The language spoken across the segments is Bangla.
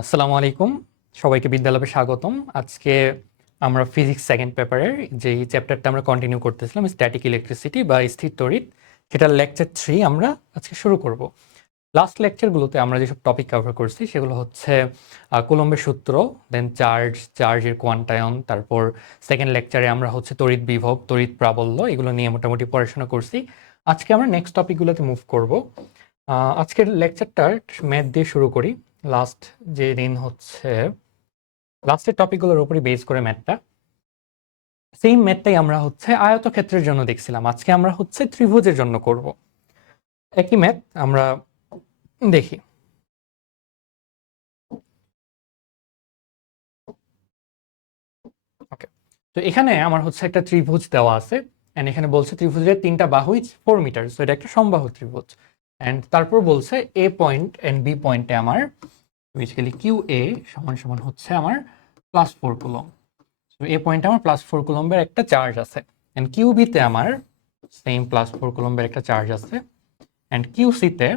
আসসালামু আলাইকুম, সবাইকে বিদ্যালয়ে স্বাগতম। আজকে আমরা ফিজিক্স সেকেন্ড পেপারের যেই চ্যাপ্টারটা আমরা কন্টিনিউ করতেছিলাম, স্ট্যাটিক ইলেকট্রিসিটি বা স্থির তড়িৎ, সেটার লেকচার 3 আমরা আজকে শুরু করব। লাস্ট লেকচারগুলোতে আমরা যেসব টপিক কভার করছি সেগুলো হচ্ছে কুলম্বের সূত্র, দেন চার্জের কোয়ান্টায়ন, তারপর সেকেন্ড লেকচারে আমরা হচ্ছে তড়িৎ বিভব, তড়িৎ প্রাবল্য, এগুলো নিয়ে মোটামুটি পড়াশোনা করছি। আজকে আমরা নেক্সট টপিকগুলোতে মুভ করব। আজকের লেকচারটার ম্যাথ দিয়ে শুরু করি। লাস্ট যে দিন হচ্ছে লাস্টের টপিকগুলোর উপরই বেস করে ম্যাথটা, সেম ম্যাথটাই আমরা হচ্ছে আয়তক্ষেত্রের জন্য দেখছিলাম। আজকে আমরা হচ্ছে ত্রিভুজের জন্য করব একই ম্যাথ। আমরা দেখি। ওকে, তো এখানে আমার হচ্ছে একটা ত্রিভুজ দেওয়া আছে, এন্ড এখানে বলছে ত্রিভুজের 3টা বাহুই 4 মিটার, সো এটা একটা সমবাহু ত্রিভুজ। এন্ড তারপর বলছে এ পয়েন্ট এন্ড বি পয়েন্টে আমার বেসিক্যালি কিউ এ সমান সমান হচ্ছে আমার +4 কুলম্ব। তো এই পয়েন্টে আমার +4 কুলম্বের একটা চার্জ আছে, এন্ড কিউ বিতে আমার সেম +4 কুলম্বের একটা চার্জ আছে, এন্ড কিউ সিতে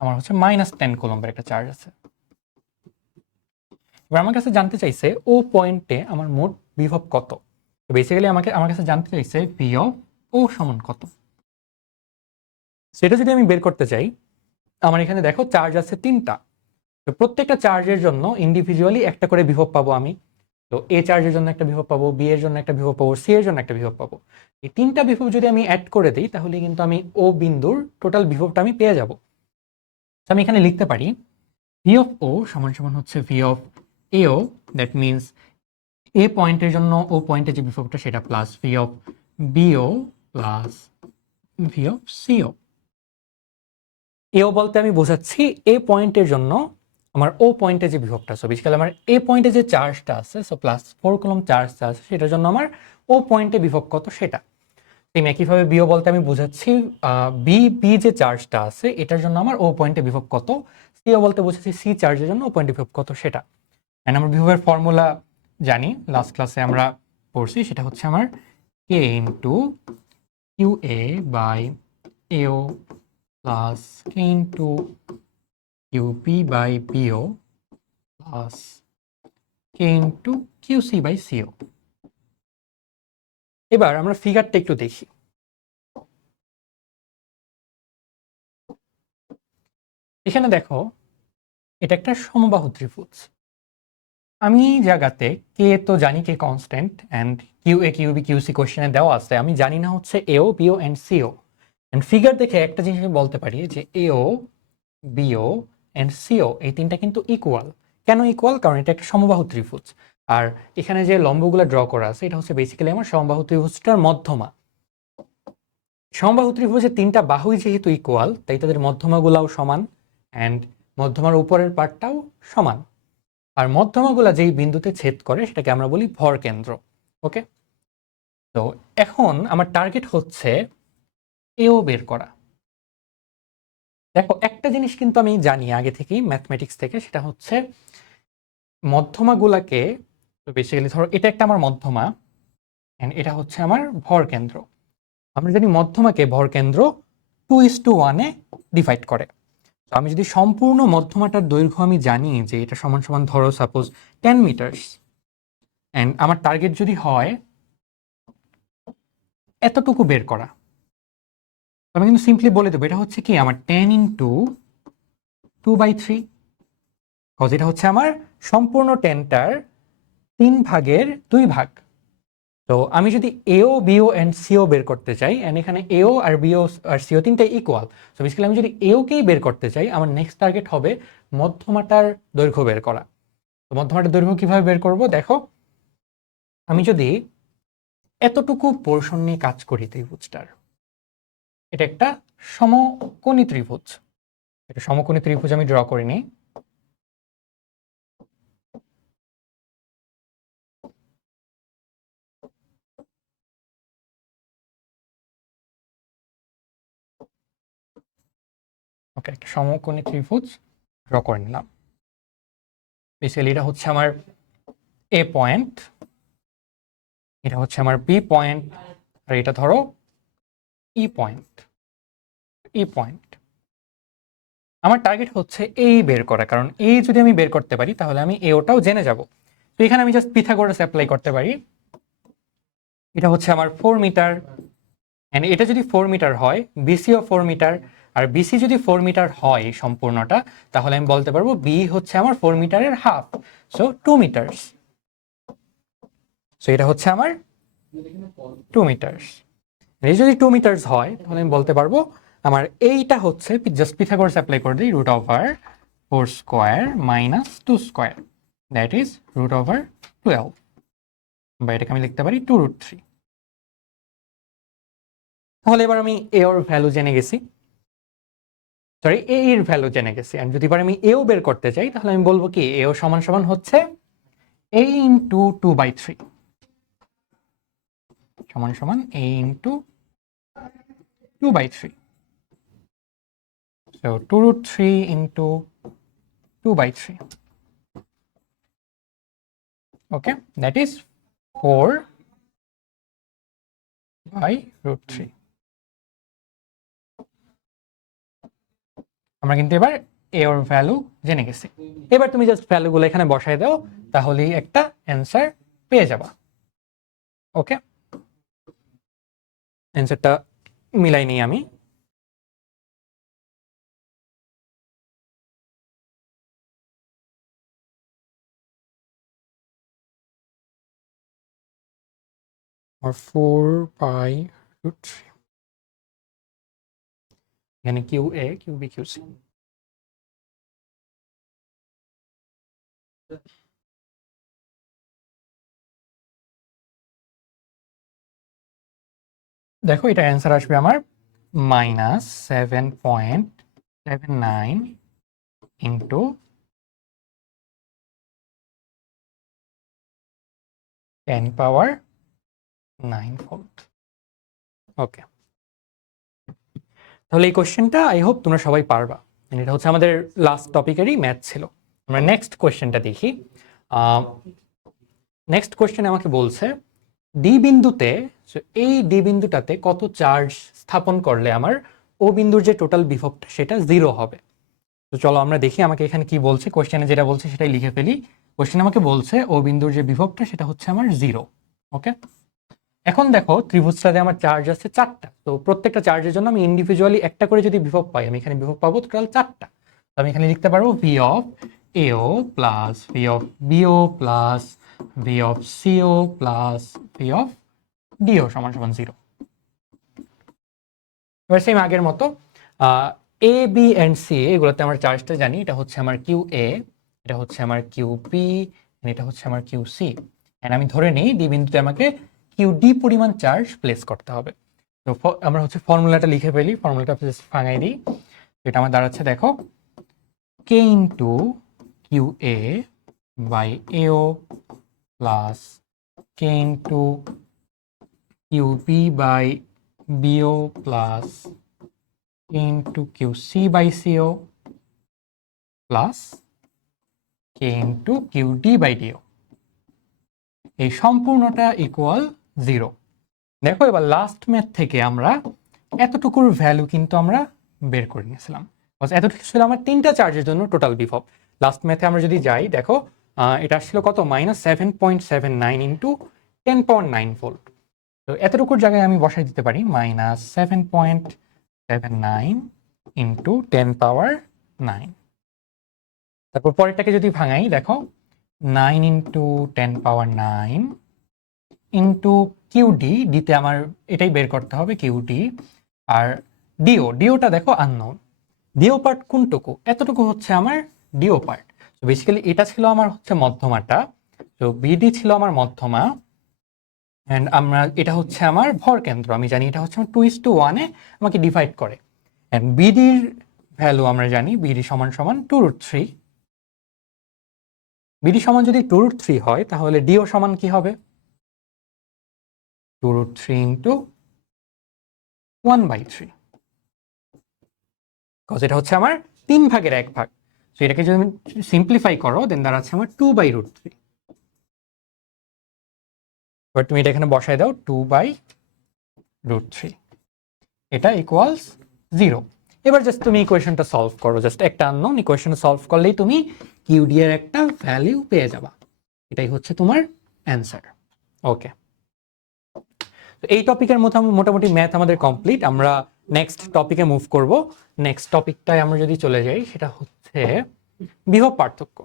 আমার হচ্ছে -10 কুলম্বের একটা চার্জ আছে। এবার আমার কাছে জানতে চাইছে ও পয়েন্টে আমার মোট বিভব কত। তো বেসিক্যালি আমার কাছে জানতে চাইছে ভি অফ ও সমান কত। সেটা যদি আমি বের করতে চাই, আমার এখানে দেখো চার্জ আছে 3টা। তো প্রত্যেকটা চার্জের জন্য ইন্ডিভিজুয়ালি একটা করে বিভব পাবো আমি। তো এ চার্জের জন্য একটা বিভব পাবো, বি এর জন্য একটা বিভব পাবো, সি এর জন্য একটা বিভব পাবো। এই 3টা বিভব যদি আমি অ্যাড করে দিই, তাহলে কিন্তু আমি ও বিন্দুর টোটাল বিভবটা আমি পেয়ে যাব। তো আমি এখানে লিখতে পারি ভি অফ ও সমান সমান হচ্ছে V of AO, that means A পয়েন্টের জন্য ও পয়েন্টের যে বিভবটা সেটা plus V of BO plus V of CO. AO বলতে আমি বোঝাচ্ছি এ পয়েন্টের জন্য আমার ও পয়েন্টে যে বিভবটা আছে, বেসিক্যালি আমার এ পয়েন্টে যে চার্জটা আছে, সো +4 কুলম্ব চার্জটা আছে, সেটার জন্য আমার ও পয়েন্টে বিভব কত সেটা। সেম একইভাবে বিও বলতে আমি বোঝাচ্ছি বি যে চার্জটা আছে এটার জন্য আমার ও পয়েন্টে বিভব কত। সিও বলতে বোঝাচ্ছি সি চার্জের জন্য ও পয়েন্টে বিভব কত সেটা। এন্ড আমরা বিভবের ফর্মুলা জানি, লাস্ট ক্লাসে আমরা পড়ছি, সেটা হচ্ছে আমার K into Q A by AO plus K into Q P by BO plus K into Q C by CO. এবার আমরা ফিগারটা একটু দেখি। এখানে দেখো, এটা একটা সমবাহু ত্রিভুজ। আমি জায়গাতে কে তো জানি K constant, and Q A Q B Q C কোশ্চেনে দেওয়া আছে, আমি জানি না হচ্ছে AO BO and CO. And figure দেখে একটা জিনিস আমি বলতে পারি যে এও বিও অ্যান্ড সিও এই 3টা কিন্তু ইকুয়াল। কেন ইকুয়াল? কারণ এটা একটা সমবাহু ত্রিভুজ। আর এখানে যে লম্বগুলো ড্র করা আছে এটা হচ্ছে বেসিক্যালি আমার সমবাহু ত্রিভুজটার মধ্যমা। সমবাহু ত্রিভুজের 3টা বাহুই যেহেতু ইকুয়াল, তাই তাদের মধ্যমাগুলাও সমান, অ্যান্ড মধ্যমার উপরের পার্টটাও সমান। আর মধ্যমাগুলা যেই বিন্দুতে ছেদ করে সেটাকে আমরা বলি ভর কেন্দ্র। ওকে, তো এখন আমার টার্গেট হচ্ছে এও বের করা। দেখো, একটা জিনিস কিন্তু আমি জানি আগে থেকেই ম্যাথমেটিক্স থেকে, সেটা হচ্ছে মধ্যমাগুলাকে, বেসিক্যালি ধরো এটা একটা আমার মধ্যমা, and এটা হচ্ছে আমার ভর কেন্দ্র। আমরা জানি মধ্যমাকে ভর কেন্দ্র 2:1 ডিভাইড করে। তো আমি যদি সম্পূর্ণ মধ্যমাটার দৈর্ঘ্য আমি জানি যে এটা সমান সমান ধরো সাপোজ 10 মিটার্স, অ্যান্ড আমার টার্গেট যদি হয় এতটুকু বের করা, আমি কিন্তু সিম্পলি বলে দেবো এটা হচ্ছে কি আমার 10 ইন্টু 2/3, কজ এটা হচ্ছে আমার সম্পূর্ণ 10টার 3 ভাগের 2 ভাগ। তো আমি যদি এও বিও অ্যান্ড সিও বের করতে চাই, অ্যান্ড এখানে এও আর বিও আর সিও 3টাই ইকুয়াল, তো বেসিক্যালি আমি যদি এওকেই বের করতে চাই, আমার নেক্সট টার্গেট হবে মধ্যমাটার দৈর্ঘ্য বের করা। তো মধ্যমাটার দৈর্ঘ্য কিভাবে বের করব? দেখো, আমি যদি এতটুকু পোর্শন নিয়ে কাজ করি ত্রিভুজটার, এটা একটা সমকোণী ত্রিভুজ। এটা সমকোণী ত্রিভুজ আমি ড্র করে নিই। ওকে, একটা সমকোণী ত্রিভুজ ড্র করে নিলাম। বেসিক্যালি এটা হচ্ছে আমার এ পয়েন্ট, এটা হচ্ছে আমার বি পয়েন্ট, আর এটা ধরো ই পয়েন্ট। ই পয়েন্ট আমার টার্গেট হচ্ছে এই বের করা, কারণ এই যদি আমি বের করতে পারি তাহলে আমি ওটাও জেনে যাব। তো এখানে আমি জাস্ট পিথাগোরাস অ্যাপ্লাই করতে পারি। এটা হচ্ছে আমার 4 মিটার, এন্ড এটা যদি 4 মিটার হয়, বিসিও 4 মিটার, আর বিসি যদি 4 মিটার হয় সম্পূর্ণটা, তাহলে আমি বলতে পারবো বি হচ্ছে আমার 4 মিটারের হাফ, সো 2 মিটারস। সো এটা হচ্ছে আমার 2 মিটারস। এই যদি 2 মিটারস হয় তাহলে আমি বলতে পারবো আমার এইটা হচ্ছে, জাস্ট পিথাগোরাস অ্যাপ্লাই করে দিই, root over 4 square minus 2 square, that is root over 12, বা এটাকে আমি লিখতে পারি 2√3। তাহলে এবার আমি এ ওর ভ্যালু জেনে গেছি, সরি এ এর ভ্যালু জেনে গেছি। আর যদি এবার আমি এও বের করতে চাই তাহলে আমি বলবো কি এও সমান সমান হচ্ছে a ইন্টু 2/3 সমান সমান a into 2/3, so 2√3 into 2/3, okay, that is 4/√3। আমরা কিন্তু এবার এ ওর ভ্যালু জেনে গেছি। এবার তুমি জাস্ট ভ্যালুগুলো এখানে বসায় দাও, তাহলেই একটা অ্যান্সার পেয়ে যাবা। ওকে, অ্যান্সারটা মিলাই নিই আমি। or 4/√3, এখানে Q A Q B Q C. দেখো এটা অ্যান্সার আসবে আমার -7.79 ইন্টু 10⁻9 ভোল্ট। ওকে, তাহলে এই কোশ্চেনটা আই হোপ তোমরা সবাই পারবা। এটা হচ্ছে আমাদের লাস্ট টপিকেরই ম্যাথ ছিল। আমরা নেক্সট কোশ্চেনটা দেখি। নেক্সট কোশ্চেন আমাকে বলছে ডি বিন্দুতে, এই ডি বিন্দুটাতে কত চার্জ স্থাপন করলে আমার ও বিন্দুর যে টোটাল বিভবটা সেটা 0 হবে। তো চলো আমরা দেখি আমাকে এখানে কি বলছে, কোশ্চেনে যেটা বলছে সেটাই লিখে ফেলি। কোশ্চেন আমাকে বলছে ও বিন্দুর যে বিভবটা সেটা হচ্ছে আমার 0। ওকে, এখন দেখো ত্রিভুজটাতে আমার চার্জ আছে 4টা, তো প্রত্যেকটা চার্জের জন্য আমি ইন্ডিভিজুয়ালি একটা করে যদি বিভব পাই, আমি এখানে বিভব পাবো টোটাল 4টা। তো আমি এখানে লিখতে পারবো V of AO plus V of BO plus V of CO plus V of DO সমান সমান 0। এবার সেম আগের মতো এ বি অ্যান্ড সি এগুলোতে আমার চার্জটা জানি, এটা হচ্ছে আমার কিউ এ, এটা হচ্ছে আমার কিউ বি, এটা হচ্ছে আমার কিউ সি। এন্ড আমি ধরে নিই ডি বিন্দুতে আমাকে কিউ ডি পরিমাণ চার্জ প্লেস করতে হবে। তো আমরা হচ্ছে ফর্মুলাটা লিখে ফেলি, ফর্মুলাটা জাস্ট ভাঙাই দিই। এটা আমার দাঁড়াচ্ছে দেখো K into Q A by AO plus K into Q B by BO plus into QC by CO plus K into QD by DO, এই সম্পূর্ণটা ইকুয়াল 0। দেখো এবার লাস্ট ম্যাথ থেকে আমরা এতটুকুর ভ্যালু কিন্তু আমরা বের করে নিয়েছিলাম। এতটুকু ছিল আমার 3টা চার্জের জন্য টোটাল বিভব। লাস্ট ম্যাথে আমরা যদি যাই দেখো এটা আসছিল কত -7.79 ইন্টু 10.9 ভোল্ট। তো এতটুকুর জায়গায় আমি বসাই দিতে পারি -7.79 ইন্টু 10⁻9। তারপর পরেরটাকে যদি ভাঙাই দেখো 9 ইন্টু 10⁻9 ইন্টু কিউডি, ডিতে আমার এটাই বের করতে হবে কিউডি, আর ডিওটা দেখো আননোন। ডিও পার্ট কোনটুকু, এতটুকু হচ্ছে আমার ডিও পার্ট। তো বেসিক্যালি এটা ছিল আমার হচ্ছে মধ্যমাটা, তো বিডি ছিল আমার মধ্যমা, অ্যান্ড এটা হচ্ছে আমার ভর কেন্দ্র। আমি জানি এটা হচ্ছে আমার 2:1-এ আমাকে ডিভাইড করে। অ্যান্ড বিডির ভ্যালু আমরা জানি বিডি সমান সমান 2√3। বিডি সমান যদি 2√3 হয় তাহলে ডিও সমান কি হবে 2√3 ইন্টু 1/3, বিকজ এটা হচ্ছে আমার 3/1 তো এটাকে যদি সিম্পলিফাই করো দেন দাঁড়াচ্ছে আমার 2/√3। এবার তুমি এটা এখানে বসায় দাও 2/√3, এটা ইকুয়ালস 0। এবার জাস্ট তুমি ইকুয়েশনটা সলভ করো, জাস্ট একটা আননোন ইকুয়েশন সলভ করলেই তুমি কিউডি এর একটা ভ্যালু পেয়ে যাবা। এটাই হচ্ছে তোমার অ্যান্সার। ওকে, এই টপিকের মতো মোটামুটি ম্যাথ আমাদের কমপ্লিট। আমরা নেক্সট টপিকে মুভ করব। নেক্সট টপিকটায় আমরা যদি চলে যাই, সেটা হচ্ছে বিভব পার্থক্য।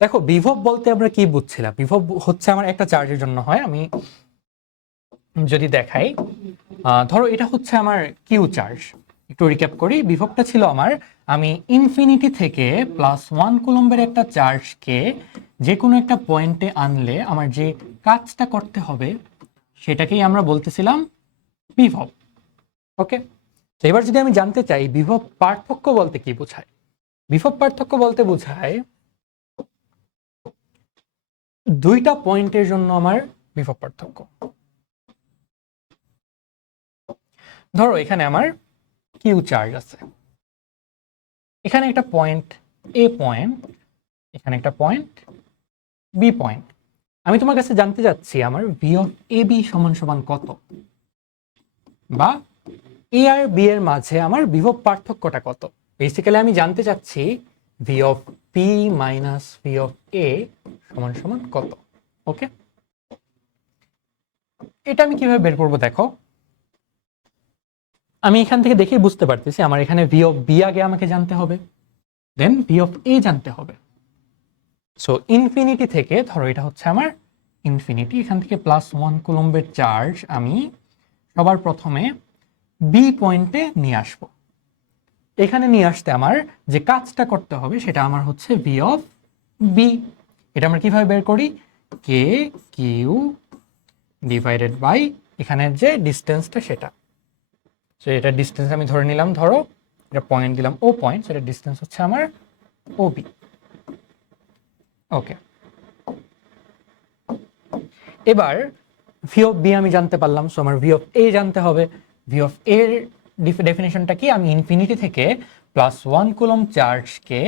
দেখো, বিভব বলতে আমরা কি বুঝছিলাম? বিভব হচ্ছে আমার একটা চার্জের জন্য হয়। আমি যদি দেখাই, ধরো এটা হচ্ছে আমার কিউ চার্জ। একটু রিক্যাপ করি, বিভবটা ছিল আমার, আমি ইনফিনিটি থেকে +1 কুলম্বের একটা চার্জকে যে কোনো একটা পয়েন্টে আনলে আমার যে কাজটা করতে হবে সেটাকেই আমরা বলতেছিলাম বিভব। ওকে, তো এবার যদি আমি জানতে চাই বিভব পার্থক্য বলতে কি বোঝায়, বিভব পার্থক্য বলতে বোঝায় দুইটা পয়েন্টের জন্য আমার বিভব পার্থক্য। ধরো এখানে আমার কিউ চার্জ আছে, এখানে একটা পয়েন্ট এ পয়েন্ট, এখানে একটা পয়েন্ট বি পয়েন্ট। আমি তোমার কাছে জানতে চাচ্ছি আমার ভি অফ এ বি সমান সমান কত, বা এ আর বি এর মাঝে আমার বিভব পার্থক্যটা কত। বেসিক্যালি আমি জানতে চাচ্ছি V of P minus V of A সমান সমান কত। ওকে, এটা আমি কিভাবে বের করবো? দেখো, আমি এখান থেকে দেখে বুঝতে পারতেছি আমার এখানে ভি অফ বি আগে আমাকে জানতে হবে, দেন ভি অফ এ জানতে হবে। সো ইনফিনিটি থেকে, ধরো এটা হচ্ছে আমার ইনফিনিটি, এখান থেকে +1 কুলম্বের চার্জ আমি সবার প্রথমে বি পয়েন্টে নিয়ে আসব। এখানে নিয়ে আসতে আমার যে কাজটা করতে হবে সেটা আমার হচ্ছে ভি অফ বি। এটা আমরা কিভাবে বের করি? কে কিউ ডিভাইডেড বাই এখানের যে ডিস্টেন্সটা সেটা। সো এটা ডিস্টেন্স আমি ধরে নিলাম, ধরো এটা পয়েন্ট দিলাম ও পয়েন্ট, সেটা ডিস্টেন্স হচ্ছে আমার ও বি। ওকে, এবার ভি অফ বি আমি জানতে পারলাম, সো আমার ভি অফ এ জানতে হবে। ভি অফ এর ডেফিনেশনটা কি? আমি ইনফিনিটি থেকে +1 কুলম চার্জকে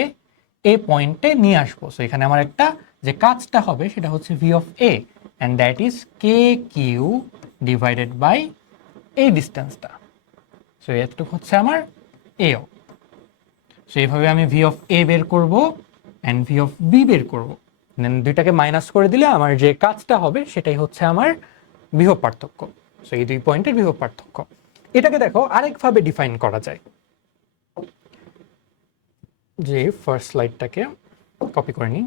এ পয়েন্টে নিয়ে আসবো। সো এখানে আমার একটা যে কাজটা হবে সেটা হচ্ছে V of A, and that is K Q divided by এই ডিস্টেন্সটা। সো এতটুকু হচ্ছে আমার এও। সো এইভাবে আমি ভি অফ এ বের করব অ্যান্ড ভি অফ বি বের করব, দেন দুইটাকে মাইনাস করে দিলে আমার যে কাজটা হবে সেটাই হচ্ছে আমার বিভব পার্থক্য। সো এই দুই পয়েন্টের বিভব পার্থক্য। এটাকে দেখো আরেকভাবে ডিফাইন করা যায়, যে ফার্স্ট স্লাইডটাকে কপি করে নিই।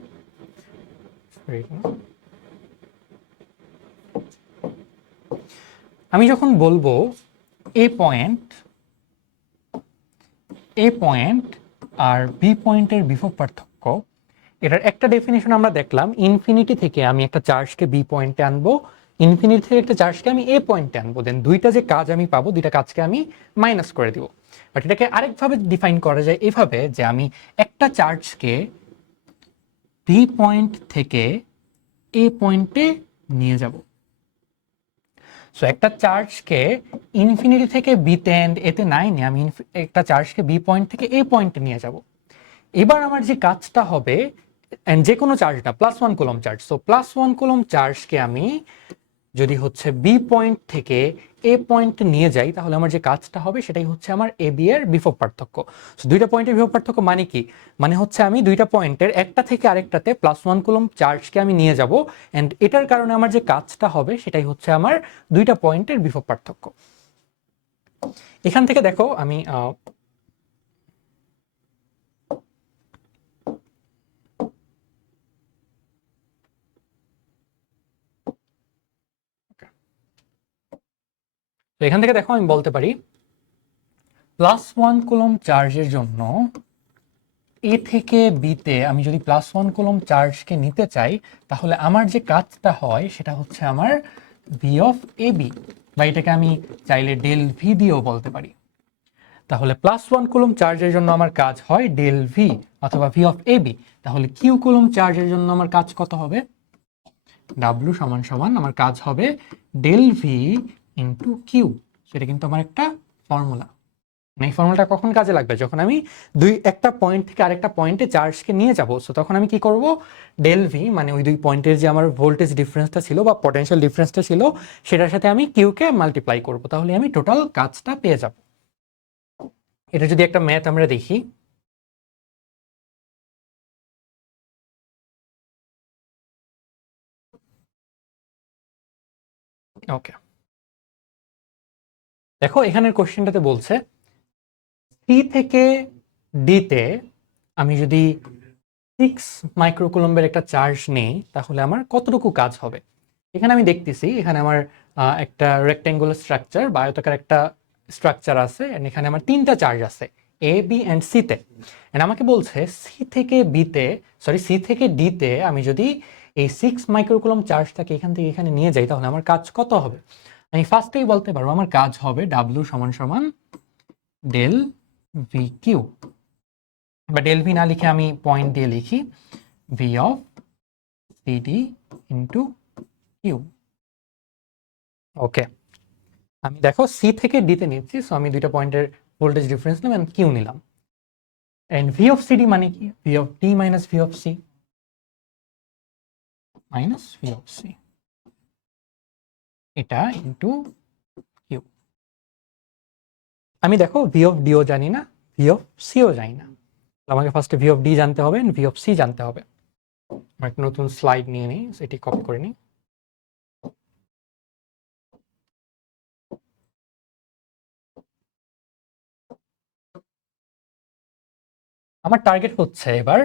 আমি যখন বলবো এ পয়েন্ট আর বি পয়েন্টের বিভব পার্থক্য, এটার একটা ডেফিনেশন আমরা দেখলাম, ইনফিনিটি থেকে আমি একটা চার্জকে বি পয়েন্টে আনবো, ইনফিনিটি থেকে একটা চার্জকে আমি এ পয়েন্টে আনবো, দেন দুইটা যে কাজ আমি পাবো, দুইটা কাজকে আমি মাইনাস করে দিব। বাট এটাকে আরেকভাবে ডিফাইন করা যায় এভাবে, যে আমি একটা চার্জকে বি পয়েন্ট থেকে এ পয়েন্টে নিয়ে যাব। সো একটা চার্জকে ইনফিনিটি থেকে বিতে এন্ড এতে নাই নিয়ে আমি একটা চার্জকে বি পয়েন্ট থেকে এ পয়েন্টে নিয়ে যাব। এবার আমার যে কাজটা হবে, যে কোনো চার্জ না, +1 কুলম চার্জ, সো +1 কুলম চার্জকে আমি যদি হচ্ছে বি পয়েন্ট থেকে এ পয়েন্টে নিয়ে যাই, তাহলে আমার যে কাজটা হবে সেটাই হচ্ছে আমার এ বি এর বিভব পার্থক্য। সো দুইটা পয়েন্টের বিভব পার্থক্য মানে কি? মানে হচ্ছে আমি দুইটা পয়েন্টের একটা থেকে আরেকটাতে +1 কুলম চার্জকে আমি নিয়ে যাব, এন্ড এটার কারণে আমার যে কাজটা হবে সেটাই হচ্ছে আমার দুইটা পয়েন্টের বিভব পার্থক্য। এখান থেকে দেখো আমি তো এখান থেকে দেখো আমি বলতে পারি +1 কুলম চার্জের জন্য এ থেকে বিতে আমি যদি +1 কুলম চার্জকে নিতে চাই, তাহলে আমার যে কাজটা হয় সেটা হচ্ছে আমার ভি অফ এ বি, বা এটাকে আমি চাইলে ডেল ভি দিয়েও বলতে পারি। তাহলে +1 কুলম চার্জের জন্য আমার কাজ হয় ডেল ভি অথবা ভি অফ এ বি। তাহলে কিউ কুলম চার্জের জন্য আমার কাজ কত হবে? ডাব্লু সমান সমান আমার কাজ হবে ডেল ভি ইন্টু কিউ। সেটা কিন্তু আমার একটা ফর্মুলা। এই ফর্মুলাটা কখন কাজে লাগবে? যখন আমি একটা পয়েন্ট থেকে আরেকটা পয়েন্টে চার্জকে নিয়ে যাব, সো তখন আমি কি করব, ডেল ভি মানে ওই দুই পয়েন্টের যে আমার ভোল্টেজ ডিফারেন্সটা ছিল বা পটেনশিয়াল ডিফারেন্সটা ছিল সেটার সাথে আমি কিউকে মাল্টিপ্লাই করব, তাহলে আমি টোটাল কাজটা পেয়ে যাব। এটা যদি একটা ম্যাথ আমরা দেখি, ওকে, দেখো এখানের কোশ্চেনটাতে বলছে সি থেকে ডিতে আমি যদি 6 মাইক্রোকুলম্বের একটা চার্জ নেই তাহলে আমার কতটুকু কাজ হবে। এখানে আমি দেখতেছি এখানে আমার একটা রেক্ট্যাঙ্গুলার স্ট্রাকচার বা আয়তাকার একটা স্ট্রাকচার আছে, and এখানে আমার 3টা চার্জ আছে এ বি অ্যান্ড সিতে। এন্ড আমাকে বলছে সি থেকে ডিতে আমি যদি এই 6 মাইক্রোকুলম চার্জটাকে এখান থেকে এখানে নিয়ে যাই তাহলে আমার কাজ কত হবে। আমি ফার্স্টেই বলতে পারবো আমার কাজ হবে ডাব্লিউ সমান সমান ডেল ভি কিউ, বা ডেল ভি না লিখে আমি পয়েন্ট দিয়ে লিখি V of CD into Q. Okay, আমি দেখো সি থেকে ডিতে নিচ্ছি, সো আমি দুইটা পয়েন্টের ভোল্টেজ ডিফারেন্স নিলাম এন্ড কিউ নিলাম। এন্ড ভি অফ সিডি মানে কি, V of D minus V of C minus V of C, এটা ইন্টু কিউ। আমি দেখো ভি অফ ডিও জানি না, ভি অফ সিও জানি না, আমাকে ফার্স্টে ভি অফ ডি জানতে হবে এন্ড ভি অফ সি জানতে হবে। আমরা একটা নতুন স্লাইড নিয়ে নিই, সেটি কপি করে নিই। আমার টার্গেট হচ্ছে এবার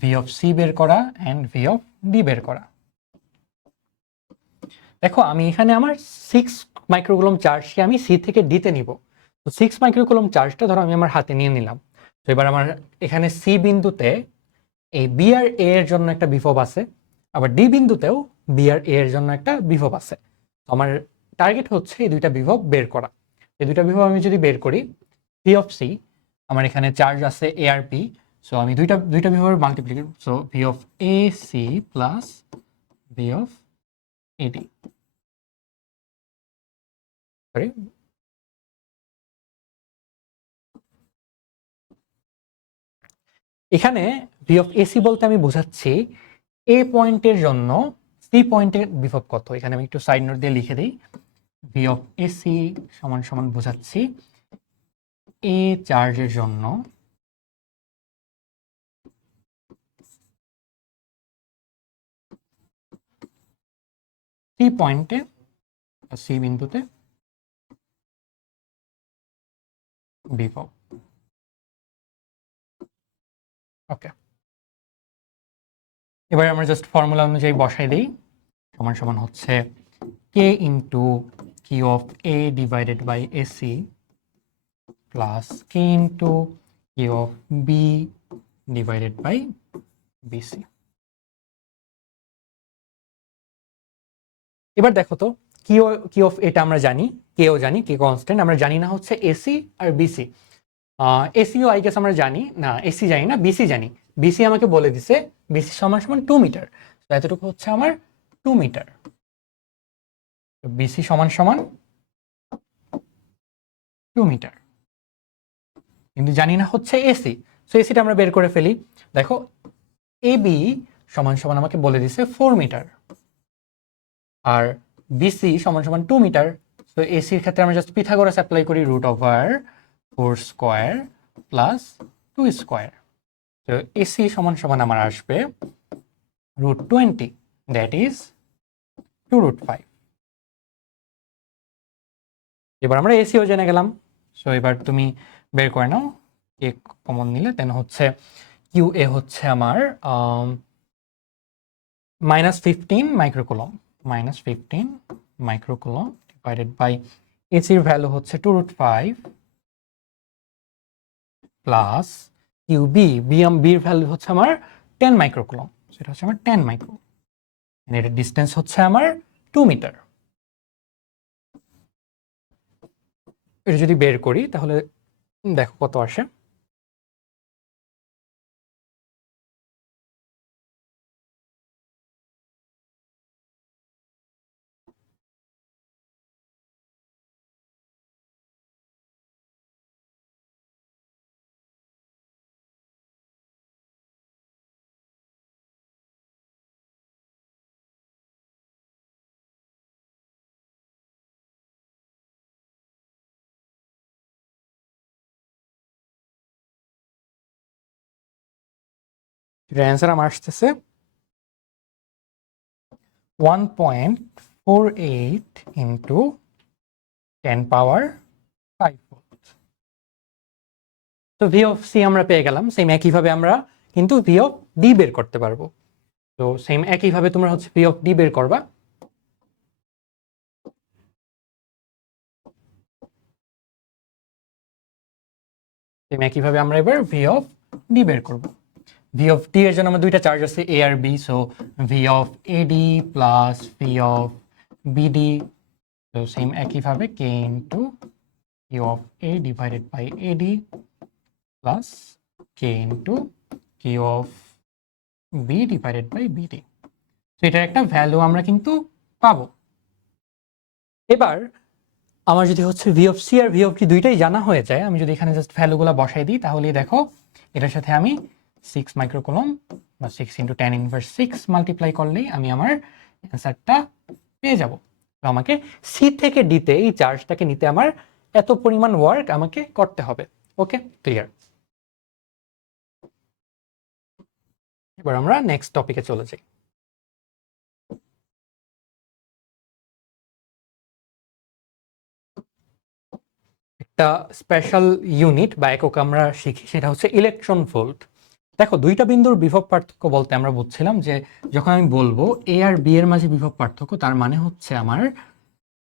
ভি অফ সি বের করা অ্যান্ড ভি অফ ডি বের করা। দেখো আমি এখানে আমার 6 মাইক্রোকুলম চার্জকে আমি সি থেকে ডিতে নিব, তো 6 মাইক্রোকুলম চার্জটা ধরো আমি আমার হাতে নিয়ে নিলাম। তো এবার আমার এখানে সি বিন্দুতে এই বি আর এ এর জন্য একটা বিভব আছে, আবার ডি বিন্দুতেও বি আর এ এর জন্য একটা বিভব আছে। তো আমার টার্গেট হচ্ছে এই দুইটা বিভব বের করা। এই দুইটা বিভব আমি যদি বের করি, ভি অফ সি আমার এখানে চার্জ আছে এ আর পি, সো আমি দুইটা বিভবের multiplicate, so V of A C plus V of AD, sorry, এখানে ভি অফ এসি বলতে আমি বোঝাচ্ছি এ পয়েন্টের জন্য সি পয়েন্টের বিভব কত। এখানে আমি একটু সাইড নোট দিয়ে লিখে দিই, ভি অফ এসি সমান সমান বোঝাচ্ছি এ চার্জের জন্য সি পয়েন্টে সি বিন্দুতে বিভব। ওকে, এবার আমরা জাস্ট ফর্মুলা অনুযায়ী বসাই দিই, সমান সমান হচ্ছে K into Q of A divided by AC plus K into Q of B divided by BC. এবার দেখো তো কিউ অফ এটা আমরা জানি, কেও জানি, কে কনস্ট্যান্ট, আমরা জানি না হচ্ছে এসি আর বিসি। এসিও আই গেস আমরা জানি না, এসি জানি না, বিসি জানি। বিসি আমাকে বলে দিছে বিসি সমান সমান 2 মিটার, তো এতটুকু হচ্ছে আমার 2 মিটার। বিসি সমান সমান 2 মিটার, কিন্তু জানি না হচ্ছে এসি, সো এসিটা আমরা বের করে ফেলি। দেখো এ বি সমান সমান আমাকে বলে দিছে 4 মিটার, আর বিসি সমান সমান 2 মিটার। তো এসির ক্ষেত্রে আমরা জাস্ট পিথাগোরাস অ্যাপ্লাই করি, root over 4 square plus 2 square. তো এসি সমান সমান আমার আসবে √20, দ্যাট ইজ 2√5। এবার আমরা এসিও জেনে গেলাম, সো এবার তুমি বের করে নাও এ কমন নিলে, দেন হচ্ছে কিউ এ হচ্ছে আমার -15 মাইক্রোকুলম, -15 মাইক্রোকুলম ডিভাইডেড বাই এসির ভ্যালু হচ্ছে 2√5 প্লাস কিউ বির ভ্যালু হচ্ছে আমার 10 মাইক্রোকুলম, সেটা হচ্ছে আমার 10 মাইক্রো, এটার ডিস্টেন্স হচ্ছে আমার 2 মিটার। এটা যদি বের করি তাহলে দেখো কত আসে। এটার অ্যান্সার আমার আসতেছে 1.48 ইন্টু 10^5 ভোল্ট। তো ভি অফ সি আমরা পেয়ে গেলাম। সেম একইভাবে আমরা কিন্তু ভি অফ ডি বের করতে পারবো। তো সেম একইভাবে তোমরা হচ্ছে ভি অফ ডি বের করবা। সেম একইভাবে আমরা এবার ভি অফ ডি বের করব। ভি অফ ডি এর জন্য আমার দুইটা চার্জ আছে এ আর B, so V of AD plus V of BD, তো সেম একইভাবে K into Q of A divided by AD plus K into Q of B divided by BD. তো এটার একটা ভ্যালু আমরা কিন্তু পাবো। এবার আমার যদি হচ্ছে ভি অফ সি আর ভি অফ ডি দুইটাই জানা হয়ে যায়, আমি যদি এখানে জাস্ট ভ্যালুগুলো বসাই দিই, তাহলেই দেখো এটার সাথে আমি 6 মাইক্রোকুলম বা 6 ইন্টু 10⁻6 মাল্টিপ্লাই করলেই আমি আমার অ্যান্সারটা পেয়ে যাব। তো আমাকে সি থেকে ডিতে এই চার্জটাকে নিতে আমার এত পরিমাণ ওয়ার্ক আমাকে করতে হবে। ওকে, ক্লিয়ার। এবার আমরা নেক্সট টপিকে চলে যাই। একটা স্পেশাল ইউনিট বা একক আমরা শিখি, সেটা হচ্ছে ইলেকট্রন ভোল্ট। দেখো, দুইটা বিন্দুর বিভব পার্থক্য বলতে আমরা বুঝছিলাম যে যখন আমি বলবো এ আর বি এর মাঝে বিভব পার্থক্য, তার মানে হচ্ছে আমার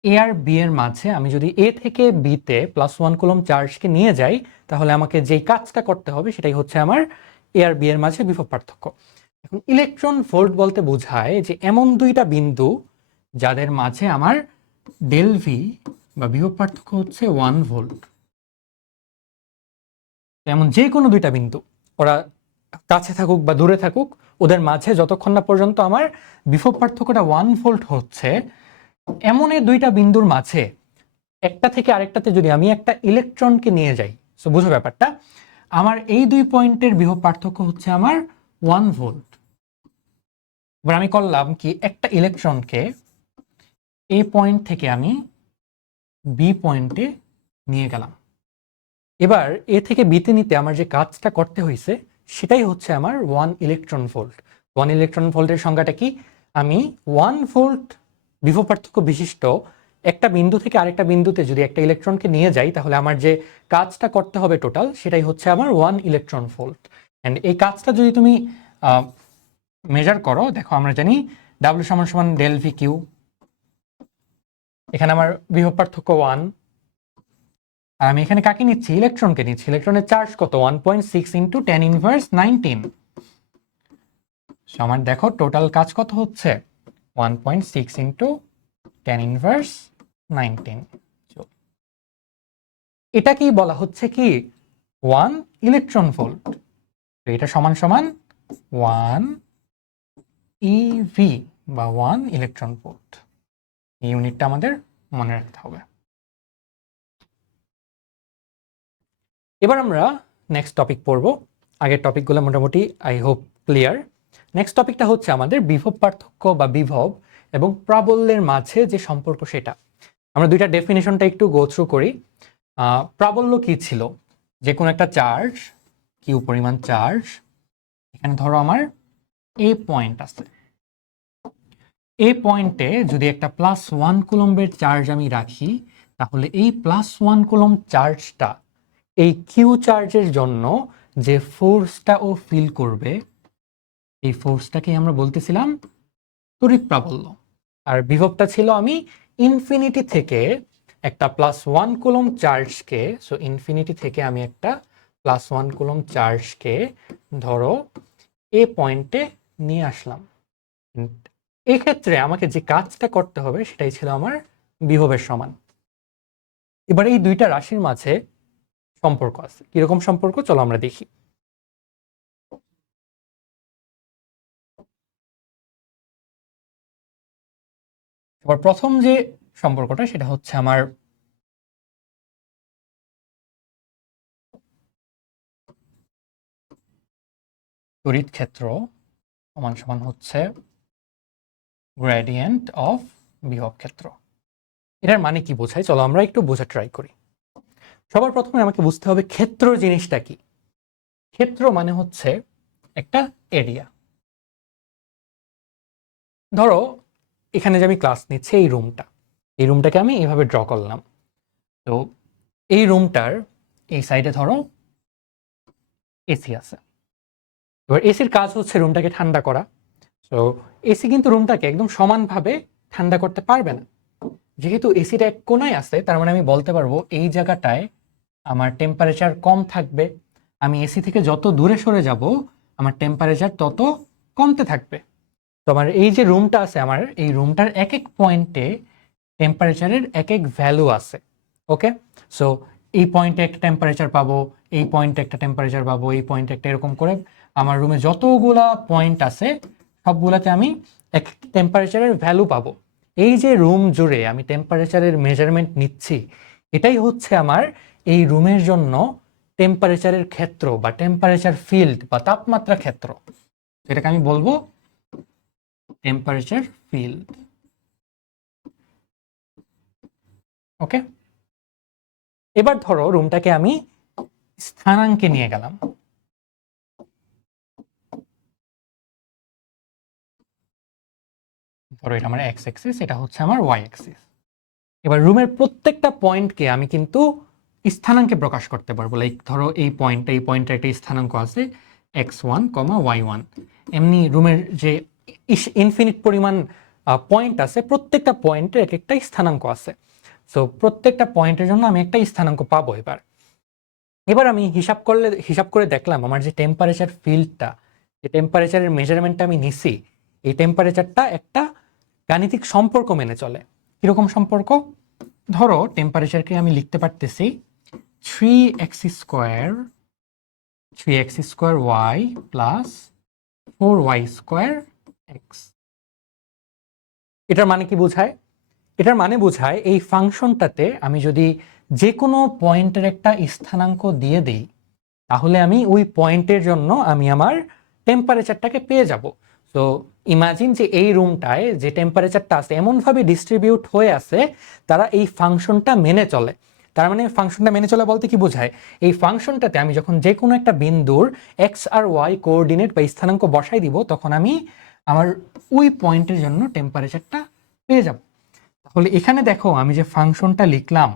এ আর বি এর মাঝে আমি যদি এ থেকে বিতে +1 কুলম চার্জকে নিয়ে যাই, তাহলে আমাকে যেই কাজটা করতে হবে সেটাই হচ্ছে আমার এ আর বি এর মাঝে বিভব পার্থক্য। এখন ইলেকট্রন ভোল্ট বলতে বোঝায় যে এমন দুইটা বিন্দু যাদের মাঝে আমার ডেল ভি বা বিভব পার্থক্য হচ্ছে 1 ভোল্ট। এমন যে কোনো দুইটা বিন্দু, ওরা কাছে থাকুক বা দূরে থাকুক, ওদের মাঝে যতক্ষণ না পর্যন্ত আমার বিভব পার্থক্যটা 1 ভোল্ট হচ্ছে, এমন এই দুইটা বিন্দুর মাঝে একটা থেকে আরেকটাতে যদি আমি একটা ইলেকট্রনকে নিয়ে যাই, সো বুঝো ব্যাপারটা, আমার এই দুই পয়েন্টের বিভব পার্থক্য হচ্ছে আমার 1 ভোল্ট। এবার আমি করলাম কি, একটা ইলেকট্রনকে এ পয়েন্ট থেকে আমি বি পয়েন্টে নিয়ে গেলাম। এবার এ থেকে বিতে নিতে আমার যে কাজটা করতে হয়েছে সেটাই হচ্ছে আমার 1 ইলেকট্রন ভোল্ট। 1 ইলেকট্রন ভোল্টের সংজ্ঞাটা কি? আমি 1 ভোল্ট বিভব পার্থক্য বিশিষ্ট একটা বিন্দু থেকে আরেকটা বিন্দুতে যদি একটা ইলেকট্রনকে নিয়ে যাই, তাহলে আমার যে কাজটা করতে হবে টোটাল, সেটাই হচ্ছে আমার 1 ইলেকট্রন ভোল্ট। অ্যান্ড এই কাজটা যদি তুমি মেজার করো, দেখো আমরা জানি ডাব্লিউ সমান সমান ডেল ভি কিউ। এখানে আমার বিভব পার্থক্য 1, আর আমি এখানে কাকে নিচ্ছি? ইলেকট্রনকে নিচ্ছি। ইলেকট্রনের চার্জ কত? 1.6 ইন্টু 10⁻19। আমার দেখো টোটাল কাজ কত হচ্ছে? 1.6 ইন্টু 10⁻19। এটাকেই বলা হচ্ছে কি 1 ইলেকট্রন ভোল্ট। তো এটা সমান সমান 1 ইভি বা 1 ইলেকট্রন ভোল্ট। এই ইউনিটটা আমাদের মনে রাখতে হবে। এবার আমরা নেক্সট টপিক পড়ব। আগের টপিকগুলো মোটামুটি আই হোপ ক্লিয়ার। নেক্সট টপিকটা হচ্ছে আমাদের বিভব পার্থক্য বা বিভব এবং প্রাবল্যের মাঝে যে সম্পর্ক, সেটা আমরা দুইটা ডেফিনেশনটা একটু গো থ্রু করি। প্রাবল্য কি ছিল? যে কোনো একটা চার্জ, কিউ পরিমাণ চার্জ, এখানে ধরো আমার এ পয়েন্ট আছে, এই পয়েন্টে যদি একটা +1 কুলম্বের চার্জ আমি রাখি, তাহলে এই +1 কুলম্ব চার্জটা এই কিউ চার্জের জন্য যে ফোর্সটা ও ফিল করবে, এই ফোর্সটাকে আমরা বলতেছিলাম তড়িৎ প্রাবল্য। আর বিভবটা ছিল আমি ইনফিনিটি থেকে একটা +1 কুলম্ব চার্জকে, সো ইনফিনিটি থেকে আমি একটা +1 কুলম্ব চার্জকে ধরো এ পয়েন্টে নিয়ে আসলাম। এক্ষেত্রে আমাকে যে কাজটা করতে হবে সেটাই ছিল আমার বিভবের সমান। এবার এই দুইটা রাশির মাঝে সম্পর্ক আছে। কিরকম সম্পর্ক? চলো আমরা দেখি। এবার প্রথম যে সম্পর্কটা, সেটা হচ্ছে আমার তড়িৎ ক্ষেত্র সমান সমান হচ্ছে গ্রেডিয়েন্ট অফ বিভব ক্ষেত্র। এটার মানে কি বোঝায়? চলো আমরা একটু বোঝা ট্রাই করি। সবার প্রথমে আমাকে বুঝতে হবে ক্ষেত্র জিনিসটা কি। ক্ষেত্র মানে হচ্ছে একটা এরিয়া। ধরো এখানে যে আমি ক্লাস নিচ্ছি এই রুমটাকে আমি এইভাবে ড্র করলাম। তো এই রুমটার এই সাইডে ধরো এসি আছে। এবার এসির কাজ হচ্ছে রুমটাকে ঠান্ডা করা। তো এসি কিন্তু রুমটাকে একদম সমানভাবে ঠান্ডা করতে পারবে না। যেহেতু এসিটা এক কোনায় আছে, তার মানে আমি বলতে পারবো এই জায়গাটায় আমার টেম্পারেচার কম থাকবে। আমি এসি থেকে যত দূরে সরে যাব আমার টেম্পারেচার তত কমতে থাকবে। তো আমার এই যে রুমটা আছে, আমার এই রুমটার এক এক পয়েন্টে টেম্পারেচারের এক এক ভ্যালু আছে। ওকে, সো এই পয়েন্টে একটা টেম্পারেচার পাবো, এই পয়েন্টে একটা টেম্পারেচার পাবো, এই পয়েন্টে একটা, এরকম করে আমার রুমে যতগুলা পয়েন্ট আছে সবগুলাতে আমি এক টেম্পারেচারের ভ্যালু পাবো। এই যে রুম জুড়ে আমি টেম্পারেচারের মেজারমেন্ট নিচ্ছি, এটাই হচ্ছে আমার এই রুমের জন্য টেম্পারেচারের ক্ষেত্র বা টেম্পারেচার ফিল্ড বা তাপমাত্রা ক্ষেত্র। এটাকে আমি বলবো টেম্পারেচার ফিল্ড। ওকে, এবার ধরো রুমটাকে আমি স্থানাঙ্কে নিয়ে গেলাম। ধরো এটা আমার এক্স অ্যাক্সিস, এটা হচ্ছে আমার ওয়াই অ্যাক্সিস। এবার রুমের প্রত্যেকটা পয়েন্টকে আমি কিন্তু স্থানাঙ্কে প্রকাশ করতে পারবো। লাইক ধরো এই পয়েন্টে একটা স্থানাঙ্ক আছে x1, y1। এমনি রুমের যে ইনফিনিট পরিমাণ পয়েন্ট আছে, প্রত্যেকটা পয়েন্টের এক একটা স্থানাঙ্ক আছে। সো প্রত্যেকটা পয়েন্টের জন্য আমি একটা স্থানাঙ্ক পাবো। এবার আমি হিসাব করে দেখলাম আমার যে টেম্পারেচার ফিল্ডটা, যে টেম্পারেচারের মেজারমেন্টটা আমি নিছি, এই টেম্পারেচারটা একটা গাণিতিক সম্পর্ক মেনে চলে। কিরকম সম্পর্ক? ধরো টেম্পারেচারকে আমি লিখতে পারতেছি 3x² y plus 4y² x। এটার মানে কি বোঝায়? এটার মানে বোঝায় এই ফাংশনটাতে আমি যদি যে কোনো পয়েন্টের একটা স্থানাঙ্ক দিয়ে দিই, তাহলে আমি ওই পয়েন্টের জন্য আমি আমার টেম্পারেচারটাকে পেয়ে যাব। তো ইমাজিন যে এই রুমটায় যে টেম্পারেচারটা আছে এমনভাবে ডিস্ট্রিবিউট হয়ে আছে, তারা এই ফাংশনটা মেনে চলে। তার মানে ফাংশনটা মেনে চলে বলতে কি বোঝায়? এই ফাংশনটাতে আমি যখন যে কোনো একটা বিন্দুর এক্স আর ওয়াই কোঅর্ডিনেট বা স্থানাঙ্ক বসাই দিব, তখন আমি আমার ওই পয়েন্টের জন্য টেম্পারেচারটা পেয়ে যাব। তাহলে এখানে দেখো আমি যে ফাংশনটা লিখলাম,